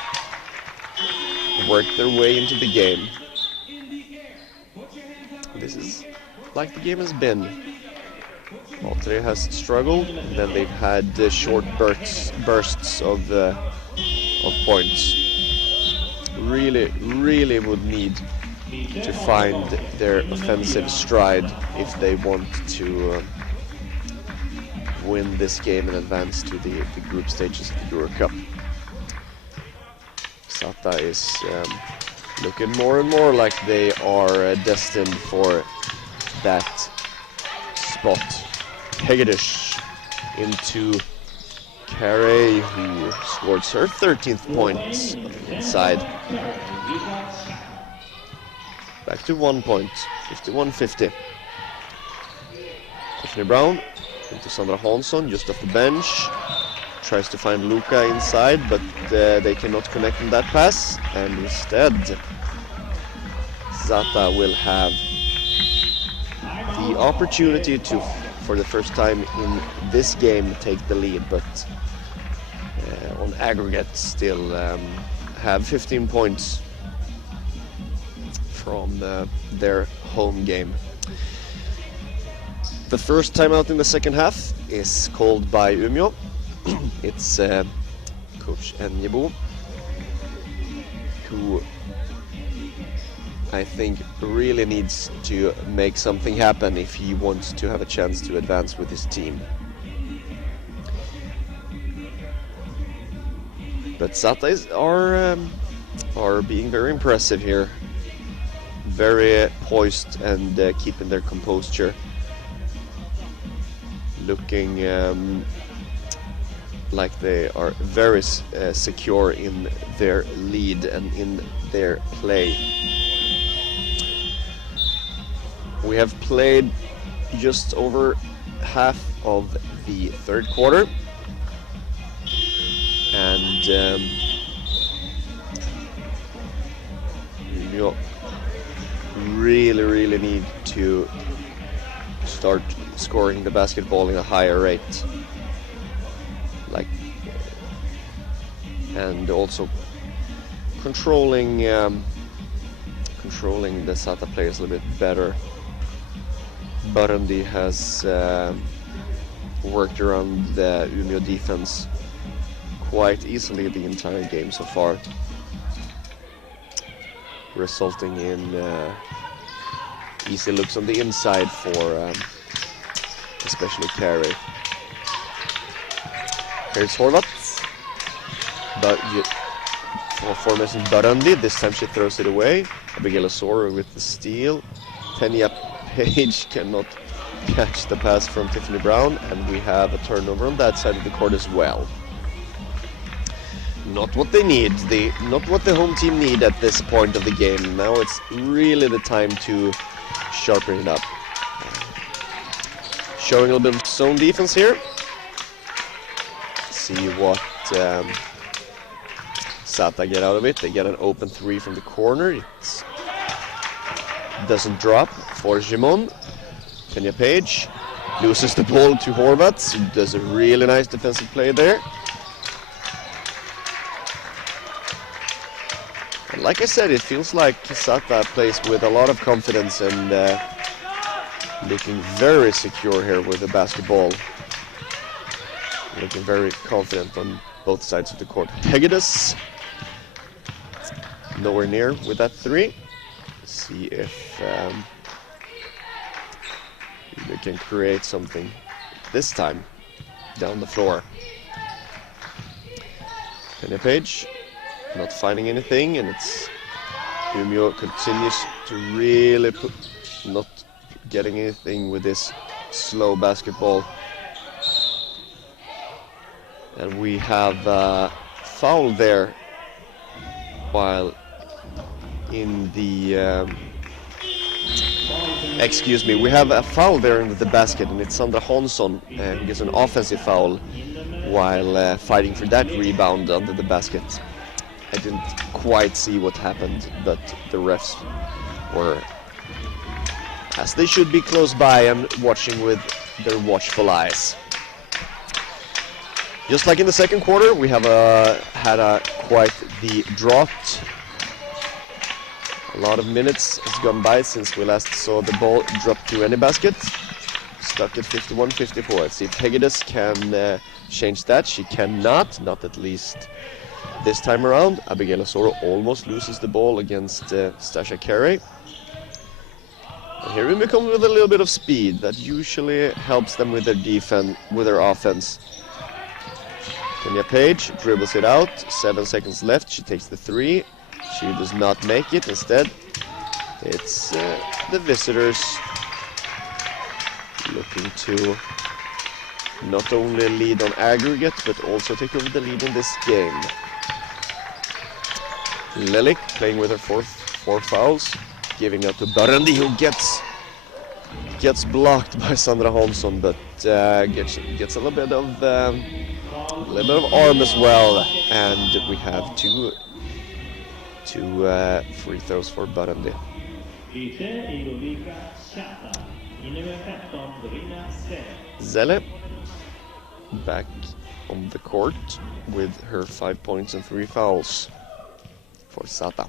worked their way into the game. This is like the game has been. Altre has struggled, and then they've had short bursts of points. Really would need to find their offensive stride if they want to win this game and advance to the group stages of the EuroCup. Csata is looking more and more like they are destined for that spot. Hegedish into Carey, who scored her 13th points inside. Back to 1 point, 51-50. Tiffany Brown into Sandra Hansson, just off the bench. Tries to find Luka inside, but they cannot connect on that pass. And instead, Csata will have the opportunity to, for the first time in this game, take the lead, but on aggregate still have 15 points from their home game. The first time out in the second half is called by Umea. It's Coach Enjebo, who I think really needs to make something happen if he wants to have a chance to advance with his team. But Csata are being very impressive here, very poised and keeping their composure, looking like they are very secure in their lead and in their play. We have played just over half of the third quarter, and you really need to start scoring the basketball in a higher rate, and also controlling the Csata players a little bit better. Burundi has worked around the Umea defense quite easily the entire game so far, resulting in easy looks on the inside for especially Carey. Here's Horvat, but for formation Burundi, this time she throws it away. Abigail Osoro with the steal. Tenya Page cannot catch the pass from Tiffany Brown, and we have a turnover on that side of the court as well. Not what they need, not what the home team need at this point of the game. Now it's really the time to sharpen it up. Showing a little bit of zone defense here. See what Csata get out of it. They get an open three from the corner. It doesn't drop for Jimon. Tenya Page loses the ball to Horvat, who does a really nice defensive play there. And like I said, it feels like Csata plays with a lot of confidence and looking very secure here with the basketball. Looking very confident on both sides of the court. Hegedus nowhere near with that three. See if we can create something this time down the floor. Tenya Page not finding anything, and it's Umea continues to really not getting anything with this slow basketball. And we have a foul there while in the excuse me, we have a foul there in the basket, and it's Sandra Hansson who gets an offensive foul while fighting for that rebound under the basket. I didn't quite see what happened, but the refs were, as they should be, close by and watching with their watchful eyes. Just like in the second quarter, we have had quite the drought. A lot of minutes has gone by since we last saw the ball drop to any basket. Stuck at 51-54. Let's see if Hegedus can change that. She cannot, not at least this time around. Abigail Osoro almost loses the ball against Stasha Carey. And here we come with a little bit of speed that usually helps them with their defense, with their offense. Tenya Page dribbles it out, 7 seconds left, she takes the three. She does not make it, instead it's the visitors looking to not only lead on aggregate but also take over the lead in this game. Lelik playing with her four fouls, giving up to Burundi, who gets blocked by Sandra Hansson, but gets a little bit of arm as well, and we have two free throws for Burundi. I nummer 15, Ludovika-FCSM Zelle back on the court with her 5 points and 3 fouls for Csata.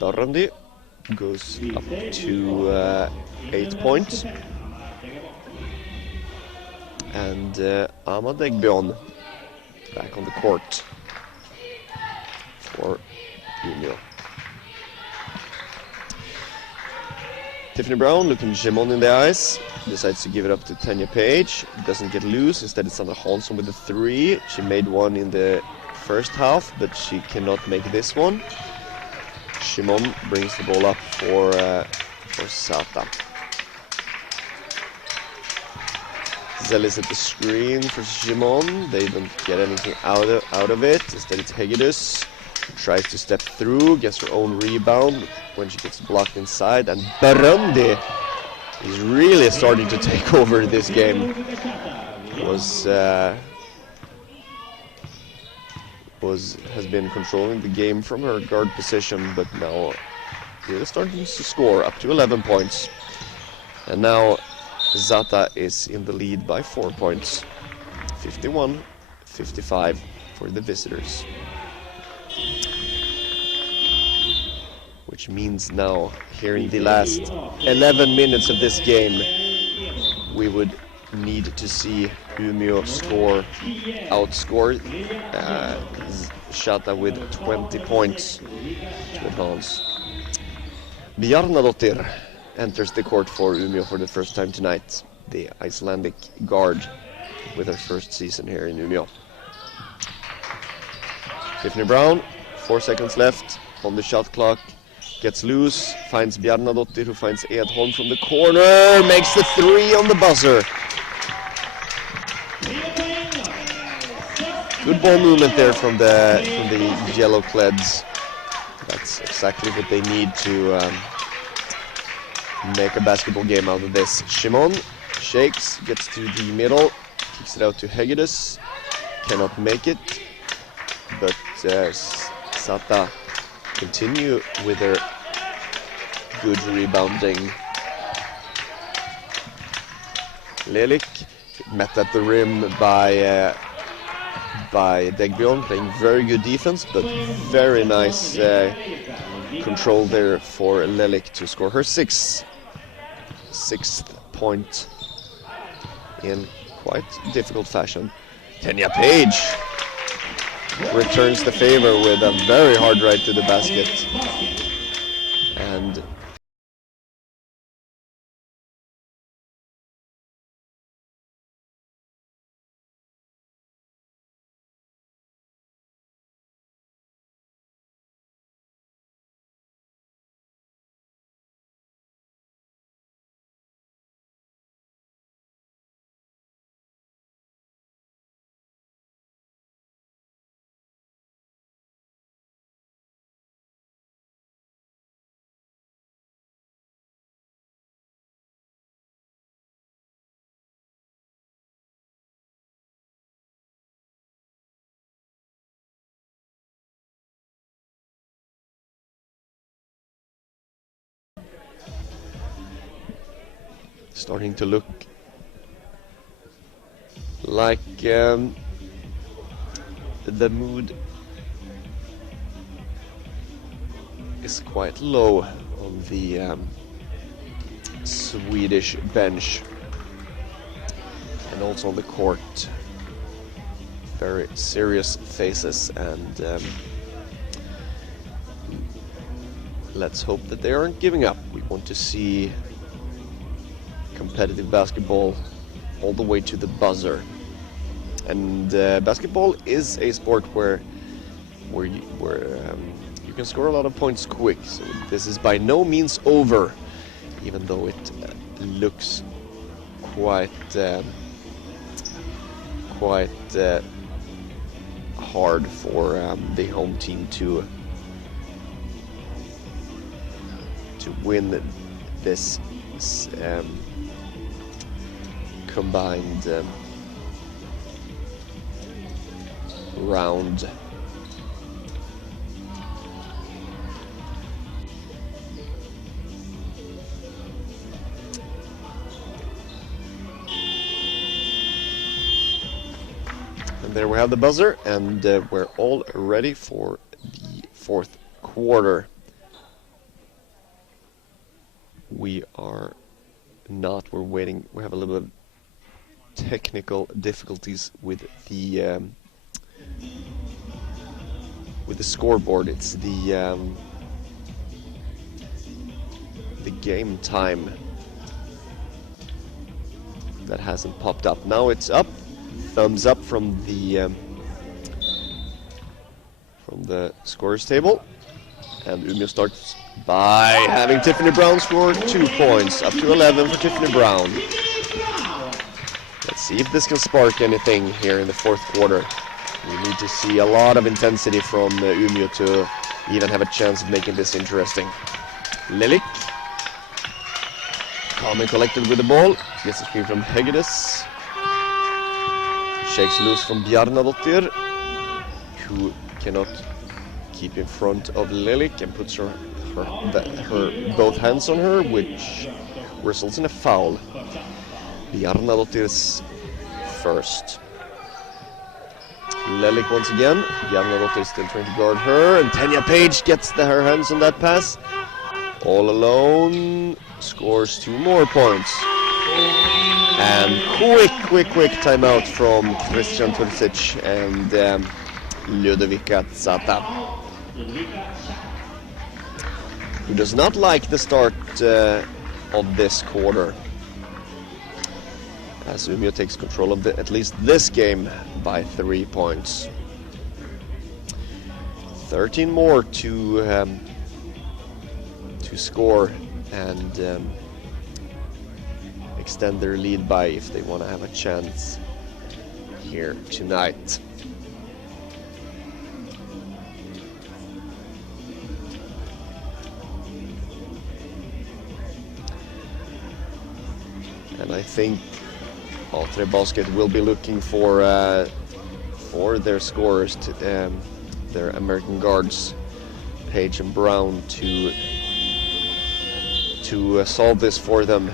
Dorrandi goes up to 8 points. And Ahmad Egbion back on the court for Umea. Tiffany Brown, looking Jemon in the eyes, decides to give it up to Tanya Page. Doesn't get loose, instead it's Sandra Hansson with the 3. She made one in the first half, but she cannot make this one. Shimon brings the ball up for Csata. Zell is at the screen for Shimon. They don't get anything out of it. Instead it's Hegedus. Tries to step through, gets her own rebound when she gets blocked inside. And Burundi is really starting to take over this game. Has been controlling the game from her guard position, but now really starting to score up to 11 points. And now Csata is in the lead by 4 points, 51-55 for the visitors. Which means now, here in the last 11 minutes of this game, we would need to see Umea outscore Csata with 20 points to advance. Bjarnadottir enters the court for Umea for the first time tonight, the Icelandic guard with her first season here in Umea. Tiffany Brown, 4 seconds left on the shot clock, gets loose, finds Bjarnadottir, who finds Edholm from the corner, makes the 3 on the buzzer. Good ball movement there from the yellow clads. That's exactly what they need to make a basketball game out of this. Shimon shakes, gets to the middle, kicks it out to Hegedus, cannot make it, but Csata continue with their good rebounding. Lelik met at the rim by Degbion, playing very good defense, but very nice control there for Lelik to score her sixth point in quite difficult fashion. Tanya Page returns the favor with a very hard right to the basket. And starting to look like the mood is quite low on the Swedish bench and also on the court. Very serious faces, and let's hope that they aren't giving up. We want to see competitive basketball all the way to the buzzer. And basketball is a sport where you can score a lot of points quick. So this is by no means over, even though it looks quite hard for the home team to win this combined round. And there we have the buzzer, and we're all ready for the fourth quarter. We are not, we're waiting, we have a little bit of technical difficulties with the scoreboard. It's the game time that hasn't popped up. Now it's up. Thumbs up from the scorers table, and Umea starts by having Tiffany Brown score 2 points, up to 11 for Tiffany Brown. Let's see if this can spark anything here in the fourth quarter. We need to see a lot of intensity from Umea to even have a chance of making this interesting. Lilik, calm and collected with the ball, gets a screen from Hegedus. Shakes loose from Bjarnadottir, who cannot keep in front of Lilik and puts her both hands on her, which results in a foul. Bjarnadottir's first. Lilik once again. Bjarnadottir still trying to guard her, and Tanya Page gets her hands on that pass. All alone, scores 2 more points. And quick timeout from Christian Turcic and Ludovika-FCSM Csata, who does not like the start of this quarter, as Umea takes control of at least this game by 3 points. 13 more to score and extend their lead by if they want to have a chance here tonight. And I think Atre Basket will be looking for their scorers, their American guards, Page and Brown, to solve this for them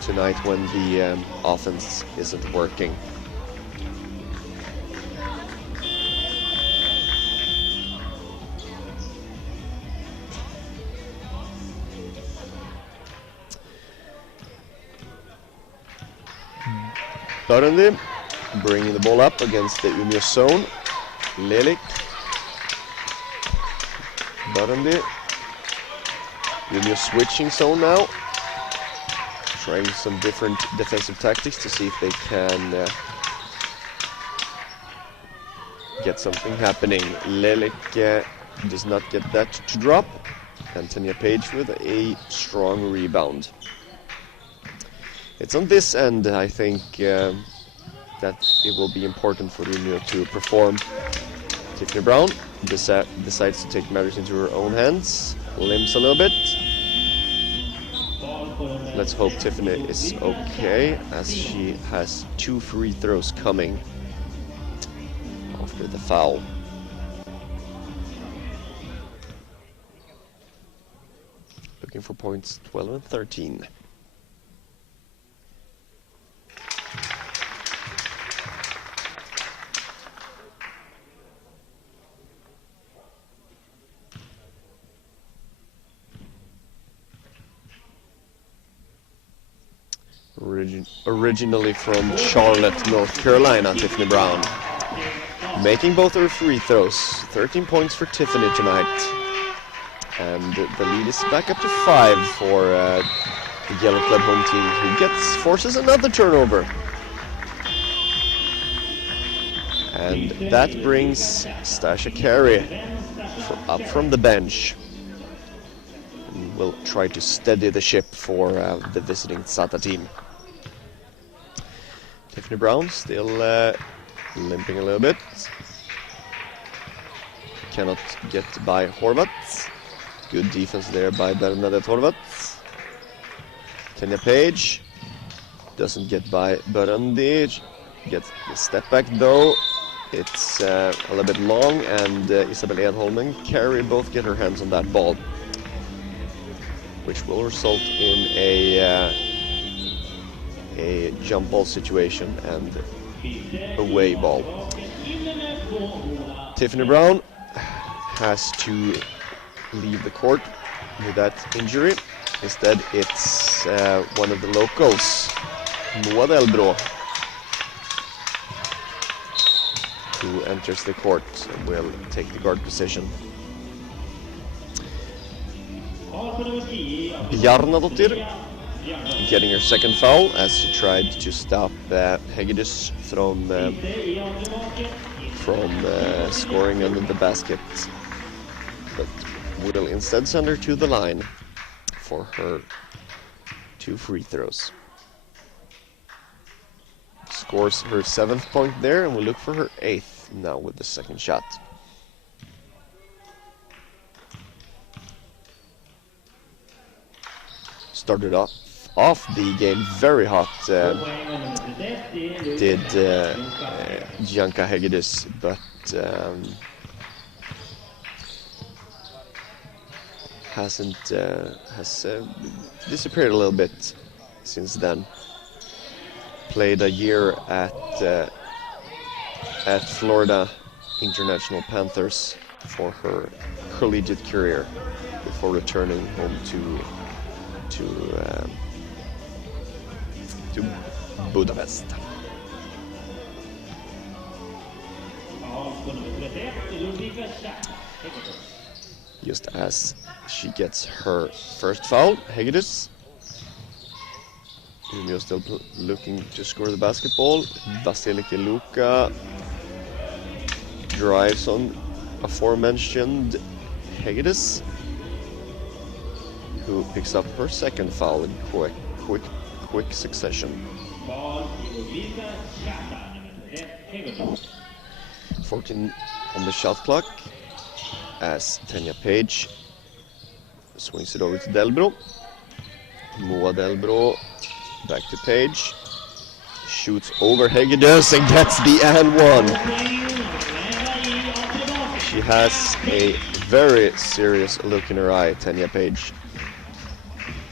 tonight when the offense isn't working. Barandi bringing the ball up against the Umea zone. Lilik. Barandi. Umea switching zone now. Trying some different defensive tactics to see if they can get something happening. Lilik does not get that to drop. And Tanya Page with a strong rebound. It's on this end, I think, that it will be important for Umea to perform. Tiffany Brown decides to take matters into her own hands, limps a little bit. Let's hope Tiffany is okay, as she has 2 free throws coming after the foul. Looking for points 12 and 13. Originally from Charlotte, North Carolina, Tiffany Brown, making both her free throws. 13 points for Tiffany tonight, and the lead is back up to 5 for the Yellow Club home team, who forces another turnover, and that brings Stasha Carey up from the bench. And will try to steady the ship for the visiting Csata team. Tiffany Brown still limping a little bit. Cannot get by Horvat. Good defense there by Bernadette Horvat. Tanya Page doesn't get by Burundi. Gets the step back though. It's a little bit long, and Isabel Edholm and Carrie both get her hands on that ball, which will result in a jump ball situation and away ball. Tiffany Brown has to leave the court with that injury. Instead, it's one of the locals, Moa Delbro, who enters the court and will take the guard position. Bjarnadottir getting her second foul as she tried to stop Hegedus from scoring under the basket, but will instead send her to the line for her 2 free throws. Scores her 7th point there, and we'll look for her 8th now with the second shot. Started off the game very hot, did Janka Hegedus, but has disappeared a little bit since then. Played a year at Florida International Panthers for her collegiate career before returning home to Budapest. Just as she gets her first foul, Hegedus. Umea still looking to score the basketball. Vasiliki-Luka drives on aforementioned Hegedus, who picks up her second foul in quick succession. 14 on the shot clock as Tanya Page swings it over to Delbro. Moa Delbro back to Page, shoots over Hegedus and gets the and one. She has a very serious look in her eye, Tanya Page.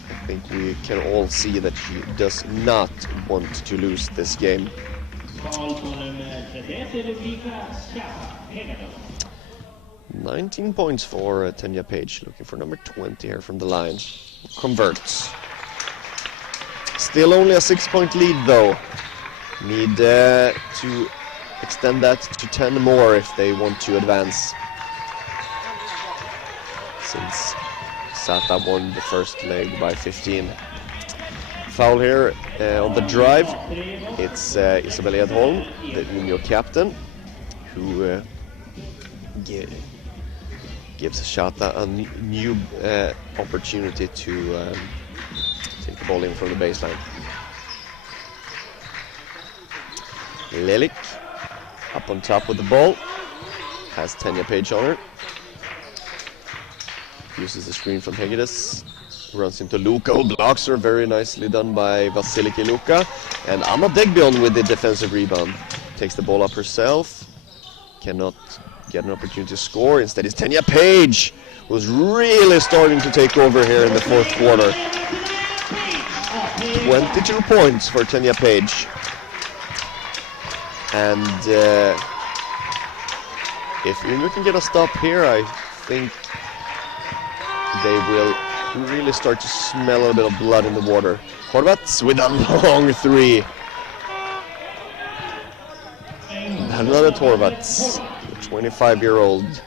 I think we can all see that she does not want to lose this game. 19 points for Tanya Page, looking for number 20 here from the line. Converts. Still only a 6-point lead though. Need to extend that to 10 more if they want to advance, since Csata won the first leg by 15. Foul here on the drive. It's Isabel Edholm, the Umea captain, who gives Csata a new opportunity to take the ball in from the baseline. Lelik up on top with the ball, has Tanya Page on her. Uses the screen from Hegedus, runs into Luka, who blocks her. Very nicely done by Vasiliki-Luka. And Anna Degbion with the defensive rebound. Takes the ball up herself, cannot get an opportunity to score. Instead it's Tanya Page, who's really starting to take over here in the fourth quarter. 22 points for Tanya Page. And if Umea can get a stop here, I think they will really start to smell a little bit of blood in the water. Horvats with a long three. Another Horvats, the 25-year-old,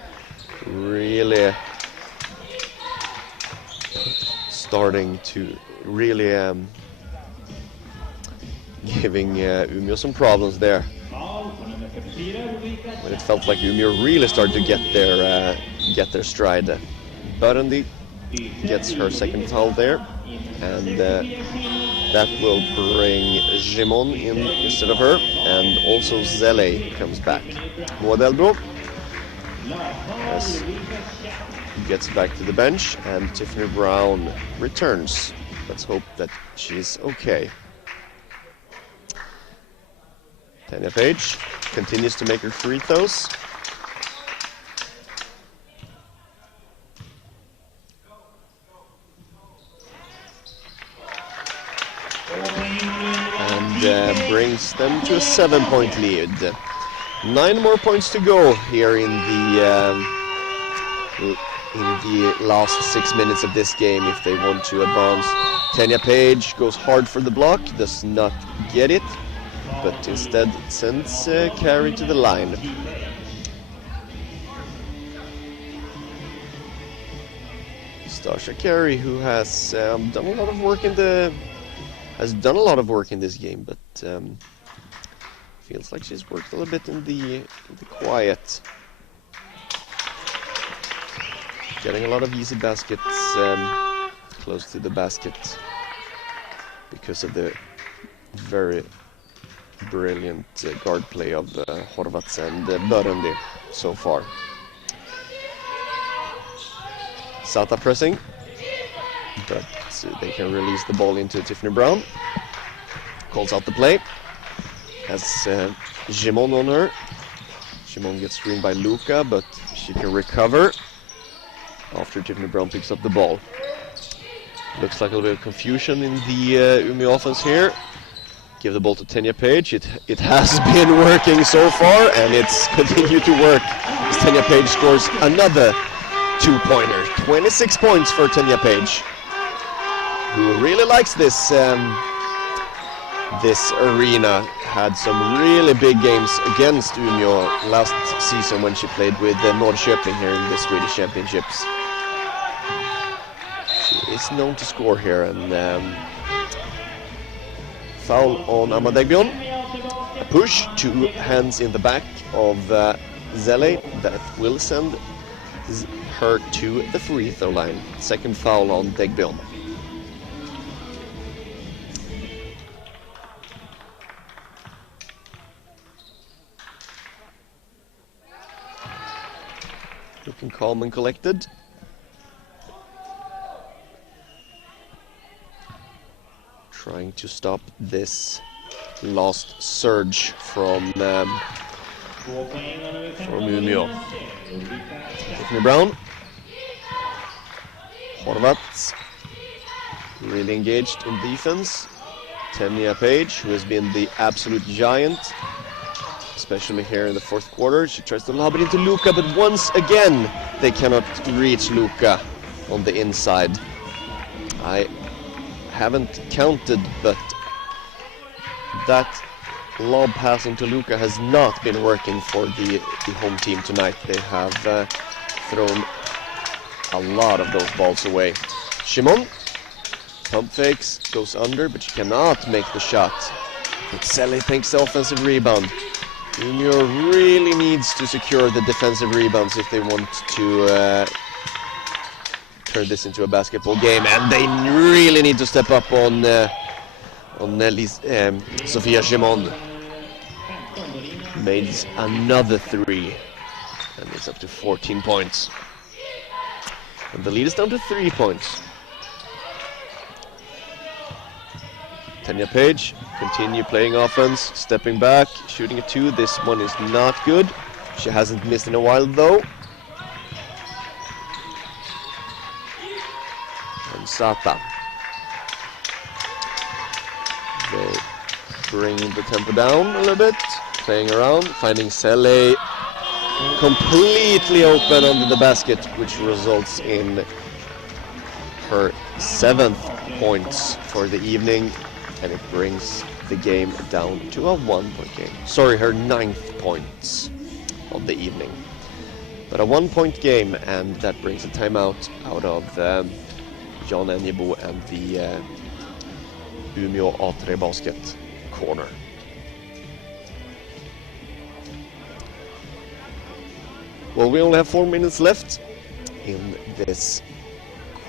really starting to giving Umea some problems there. When it felt like Umea really started to get their stride. Burundi gets her second foul there, and that will bring Jimon in instead of her, and also Zele comes back. Moa Delbro gets back to the bench, and Tiffany Brown returns. Let's hope that she's okay. Tanya Page continues to make her free throws. And brings them to a 7-point lead. 9 more points to go here in the last 6 minutes of this game if they want to advance. Tanya Page goes hard for the block, does not get it, but instead sends Carey to the line. Stasha Carey, who has done a lot of work in this game, but feels like she's worked a little bit in the quiet. Getting a lot of easy baskets close to the basket because of the very brilliant guard play of Horvats and Börendi so far. Csata pressing, but they can release the ball into Tiffany Brown. Calls out the play. Has Jimon on her. Jimon gets screened by Luka, but she can recover after Tiffany Brown picks up the ball. Looks like a little bit of confusion in the Umea offense here. Give the ball to Tanya Page. It has been working so far, and it's continued to work as Tanya Page scores another 2-pointer. 26 points for Tanya Page, who really likes this this arena. Had some really big games against Umea last season when she played with Norrköping here in the Swedish Championships. She is known to score here, and foul on Amadegbion. A push, 2 hands in the back of Zelle. That will send her to the free throw line. Second foul on Degbion. Looking calm and collected. Trying to stop this last surge from Umea. Tiffany Brown. Horvats really engaged in defense. Tanya Page, who has been the absolute giant, especially here in the fourth quarter. She tries to lob it into Luka, but once again they cannot reach Luka on the inside. I haven't counted, but that lob pass into Luka has not been working for the home team tonight. They have thrown a lot of those balls away. Shimon, pump fakes, goes under, but she cannot make the shot. But Selly takes the offensive rebound. Umea really needs to secure the defensive rebounds if they want to turn this into a basketball game, and they really need to step up on Sofia Shimon. Made another 3, and it's up to 14 points. And the lead is down to 3 points. Tanya Page continue playing offense, stepping back, shooting a 2. This one is not good. She hasn't missed in a while though. And Csata. They bring the tempo down a little bit, playing around, finding Selle completely open under the basket, which results in her 7th points for the evening, and it brings the game down to a 1-point game. Sorry, her 9th points of the evening. But a 1-point game, and that brings a timeout out of Jan Enjebo and the Umea A3 basket corner. Well, we only have 4 minutes left in this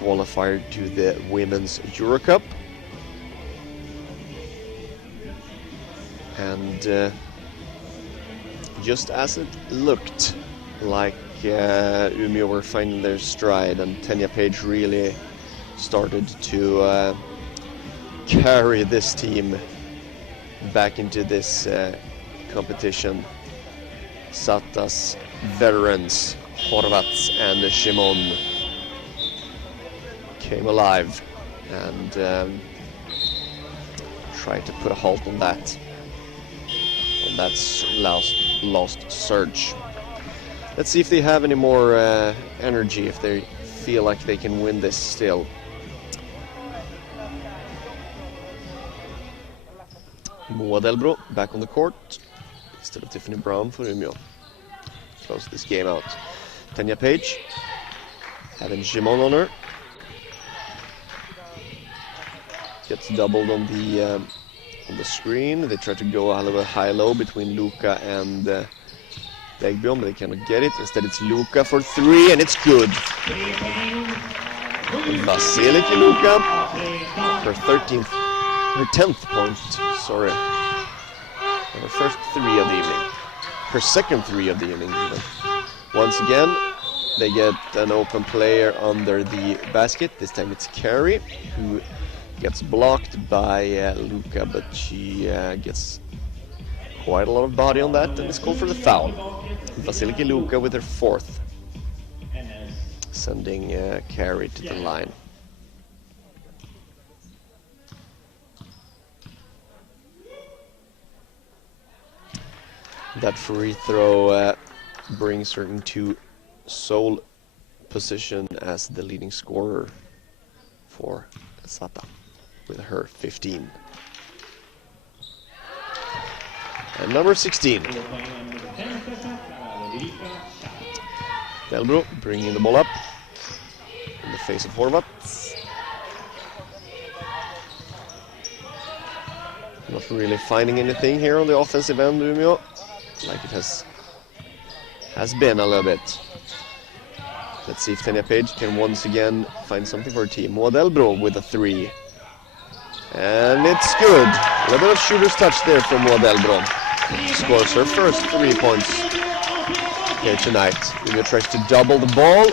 qualifier to the Women's EuroCup. And just as it looked like Umea were finding their stride and Tanya Page really started to carry this team back into this competition. Csata's veterans, Horvats and Šimon, came alive and tried to put a halt on that lost surge. Let's see if they have any more energy, if they feel like they can win this still. Moa Delbro back on the court instead of Tiffany Brown for Umea. Close this game out. Tanya Page having Šimon on her. Gets doubled on the screen. They try to go a little bit high-low between Luka and Degbion, but they cannot get it. Instead, it's Luka for 3, and it's good. Vasiliki Luka, her 10th point. Sorry, her first 3 of the evening. Her second 3 of the evening. Even. Once again, they get an open player under the basket. This time it's Carey, who gets blocked by Luka, but she gets quite a lot of body on that, and it's called for the foul. Vasiliki Luka with her 4th, sending Carey to the line. That free throw brings her into sole position as the leading scorer for Csata, with her 15. And number 16. Delbro bringing the ball up in the face of Horvats. Not really finding anything here on the offensive end, Umea, like it has been a little bit. Let's see if Tanya Page can once again find something for her team. Moa Delbro with a 3. And it's good. A little bit of shooter's touch there from Moa Delbro. Scores her first 3 points here tonight. Umea tries to double the ball,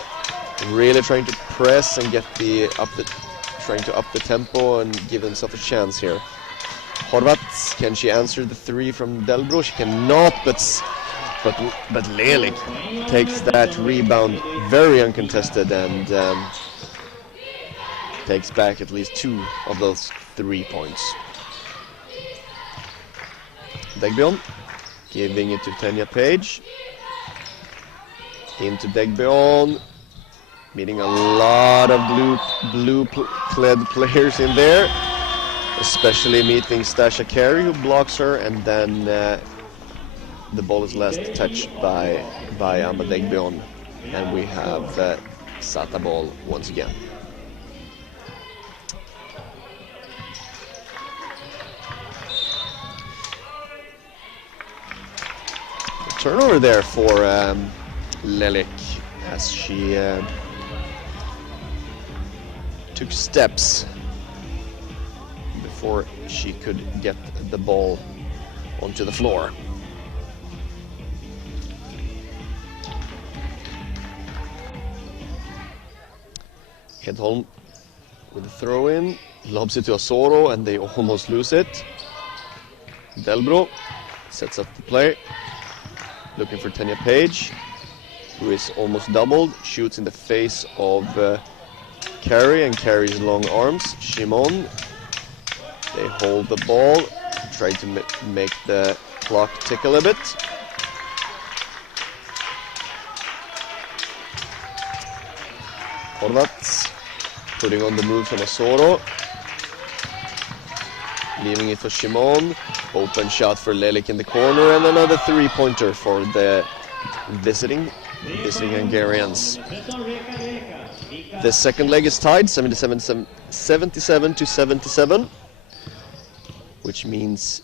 really trying to press and get trying to up the tempo and give themselves a chance here. Horvats, can she answer the 3 from Delbro? She cannot, but Lelik takes that rebound very uncontested and takes back at least 2 of those 3 points. Degbion giving it to Tanya Page. Into Degbion, meeting a lot of blue-clad players in there, especially meeting Stasha Carey, who blocks her, and then the ball is last touched by Amma Degbion, and we have Csata ball once again. Turnover there for Lelik as she took steps before she could get the ball onto the floor. Hedholm with the throw-in, lobs it to Asoro, and they almost lose it. Delbro sets up the play, looking for Tanya Page, who is almost doubled, shoots in the face of Carey and Carey's long arms. Šimon, they hold the ball, try to make the clock tick a little bit. Horvats putting on the moves on Asoro, leaving it for Šimon. Open shot for Lelik in the corner, and another 3-pointer for the visiting Hungarians. The second leg is tied, 77 to 77, which means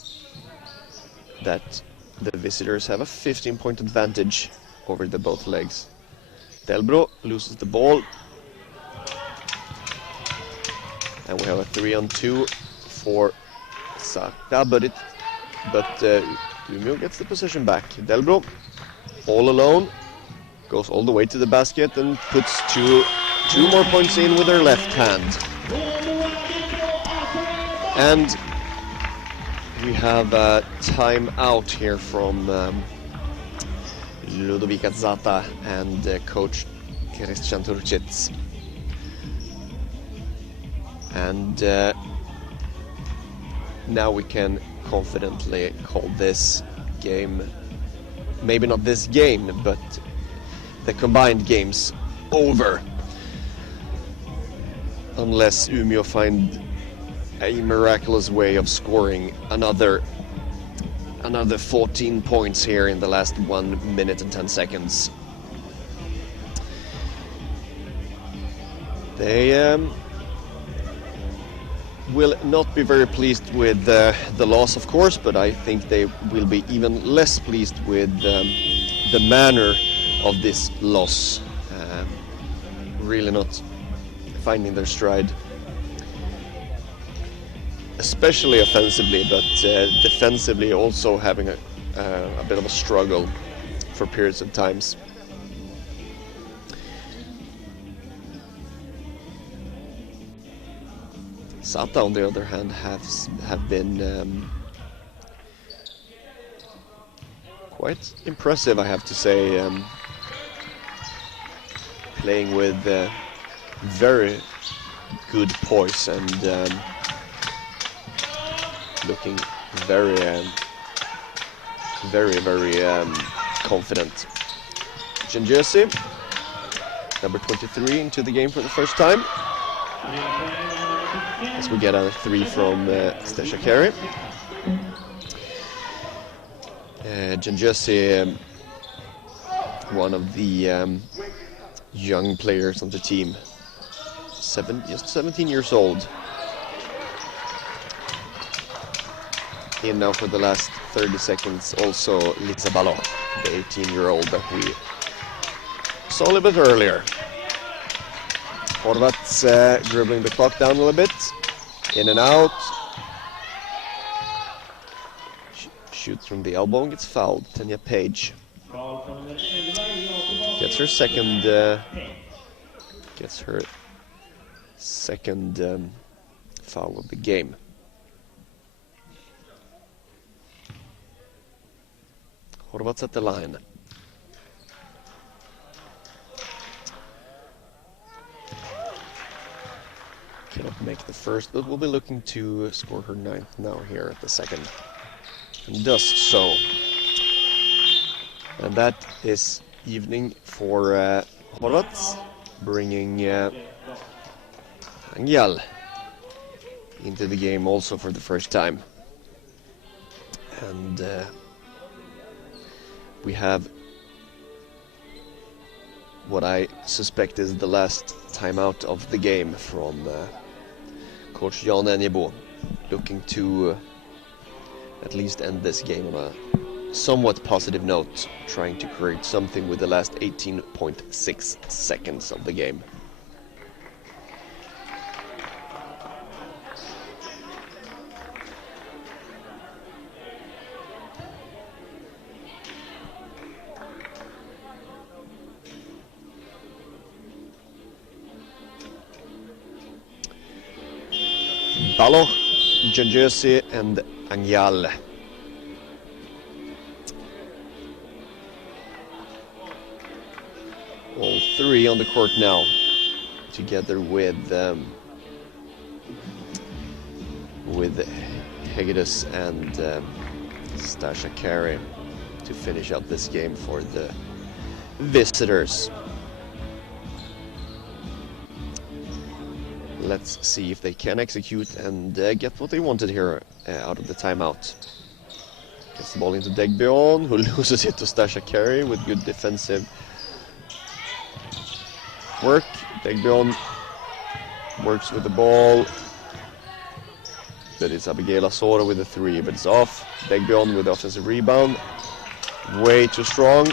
that the visitors have a 15-point advantage over the both legs. Delbro loses the ball, and we have a 3-on-2 for Csata, but Umea gets the possession back. Delbro, all alone, goes all the way to the basket and puts two more points in with her left hand. And We have a timeout here from Ludovika-FCSM Csata and coach Christian Turcic. And now we can confidently call this game, maybe not this game, but the combined games over. Unless Umea find a miraculous way of scoring another 14 points here in the last 1 minute and 10 seconds. They will not be very pleased with the loss, of course, but I think they will be even less pleased with the manner of this loss. Really not finding their stride, especially offensively, but defensively also having a bit of a struggle for periods of times. Csata, on the other hand, have been quite impressive, I have to say, playing with very good poise and looking very confident. Jersey, number 23, into the game for the first time. As we get a 3 from Stasha Carey. Jersey, one of the young players on the team, just 17 years old. In now for the last 30 seconds, also Lisa Ballon, the 18-year-old that we saw a little bit earlier. Horvats dribbling the clock down a little bit, in and out. Shoots from the elbow and gets fouled. Tanya Page gets her second foul of the game. Horvats at the line. Cannot make the first, but will be looking to score her 9th now here at the second. And does so. And that is evening for Horvats, bringing Angyal into the game also for the first time. And we have what I suspect is the last timeout of the game from Coach Jan Enjebo, looking to at least end this game on a somewhat positive note, trying to create something with the last 18.6 seconds of the game. Baloch, Jersey and Angyal. All three on the court now, together with Hegedus and Stasha Carey to finish out this game for the visitors. Let's see if they can execute and get what they wanted here out of the timeout. Gets the ball into Degbion, who loses it to Stasha Carey with good defensive work. Degbion works with the ball, but it's Abigail Asoro with the 3, but it's off. Degbion with the offensive rebound, way too strong,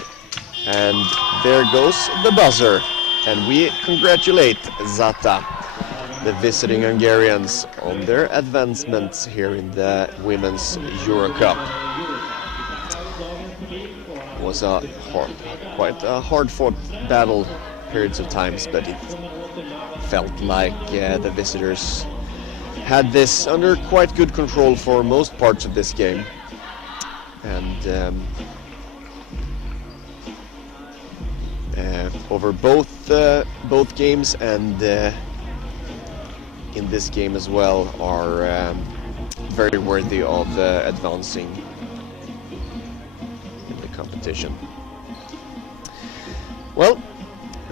and there goes the buzzer. And we congratulate Csata, the visiting Hungarians, on their advancements here in the Women's EuroCup. It was quite a hard-fought battle, periods of times, but it felt like the visitors had this under quite good control for most parts of this game, and over both games and in this game as well are very worthy of advancing in the competition. Well,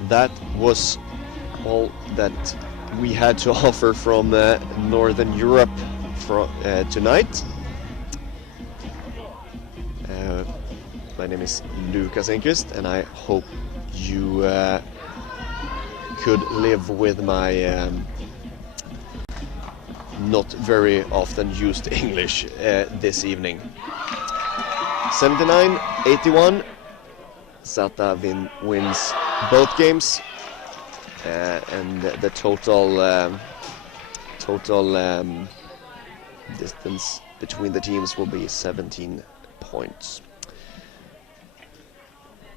that was all that we had to offer from Northern Europe tonight. My name is Ludovika-FCSM, and I hope you could live with my not very often used English this evening. 79-81, Csata wins both games, and the total distance between the teams will be 17 points.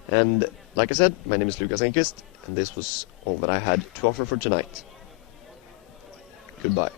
And like I said, my name is Ludovika-FCSM, and this was all that I had to offer for tonight. Goodbye.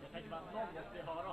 Jag tänkte bara, någon måste höra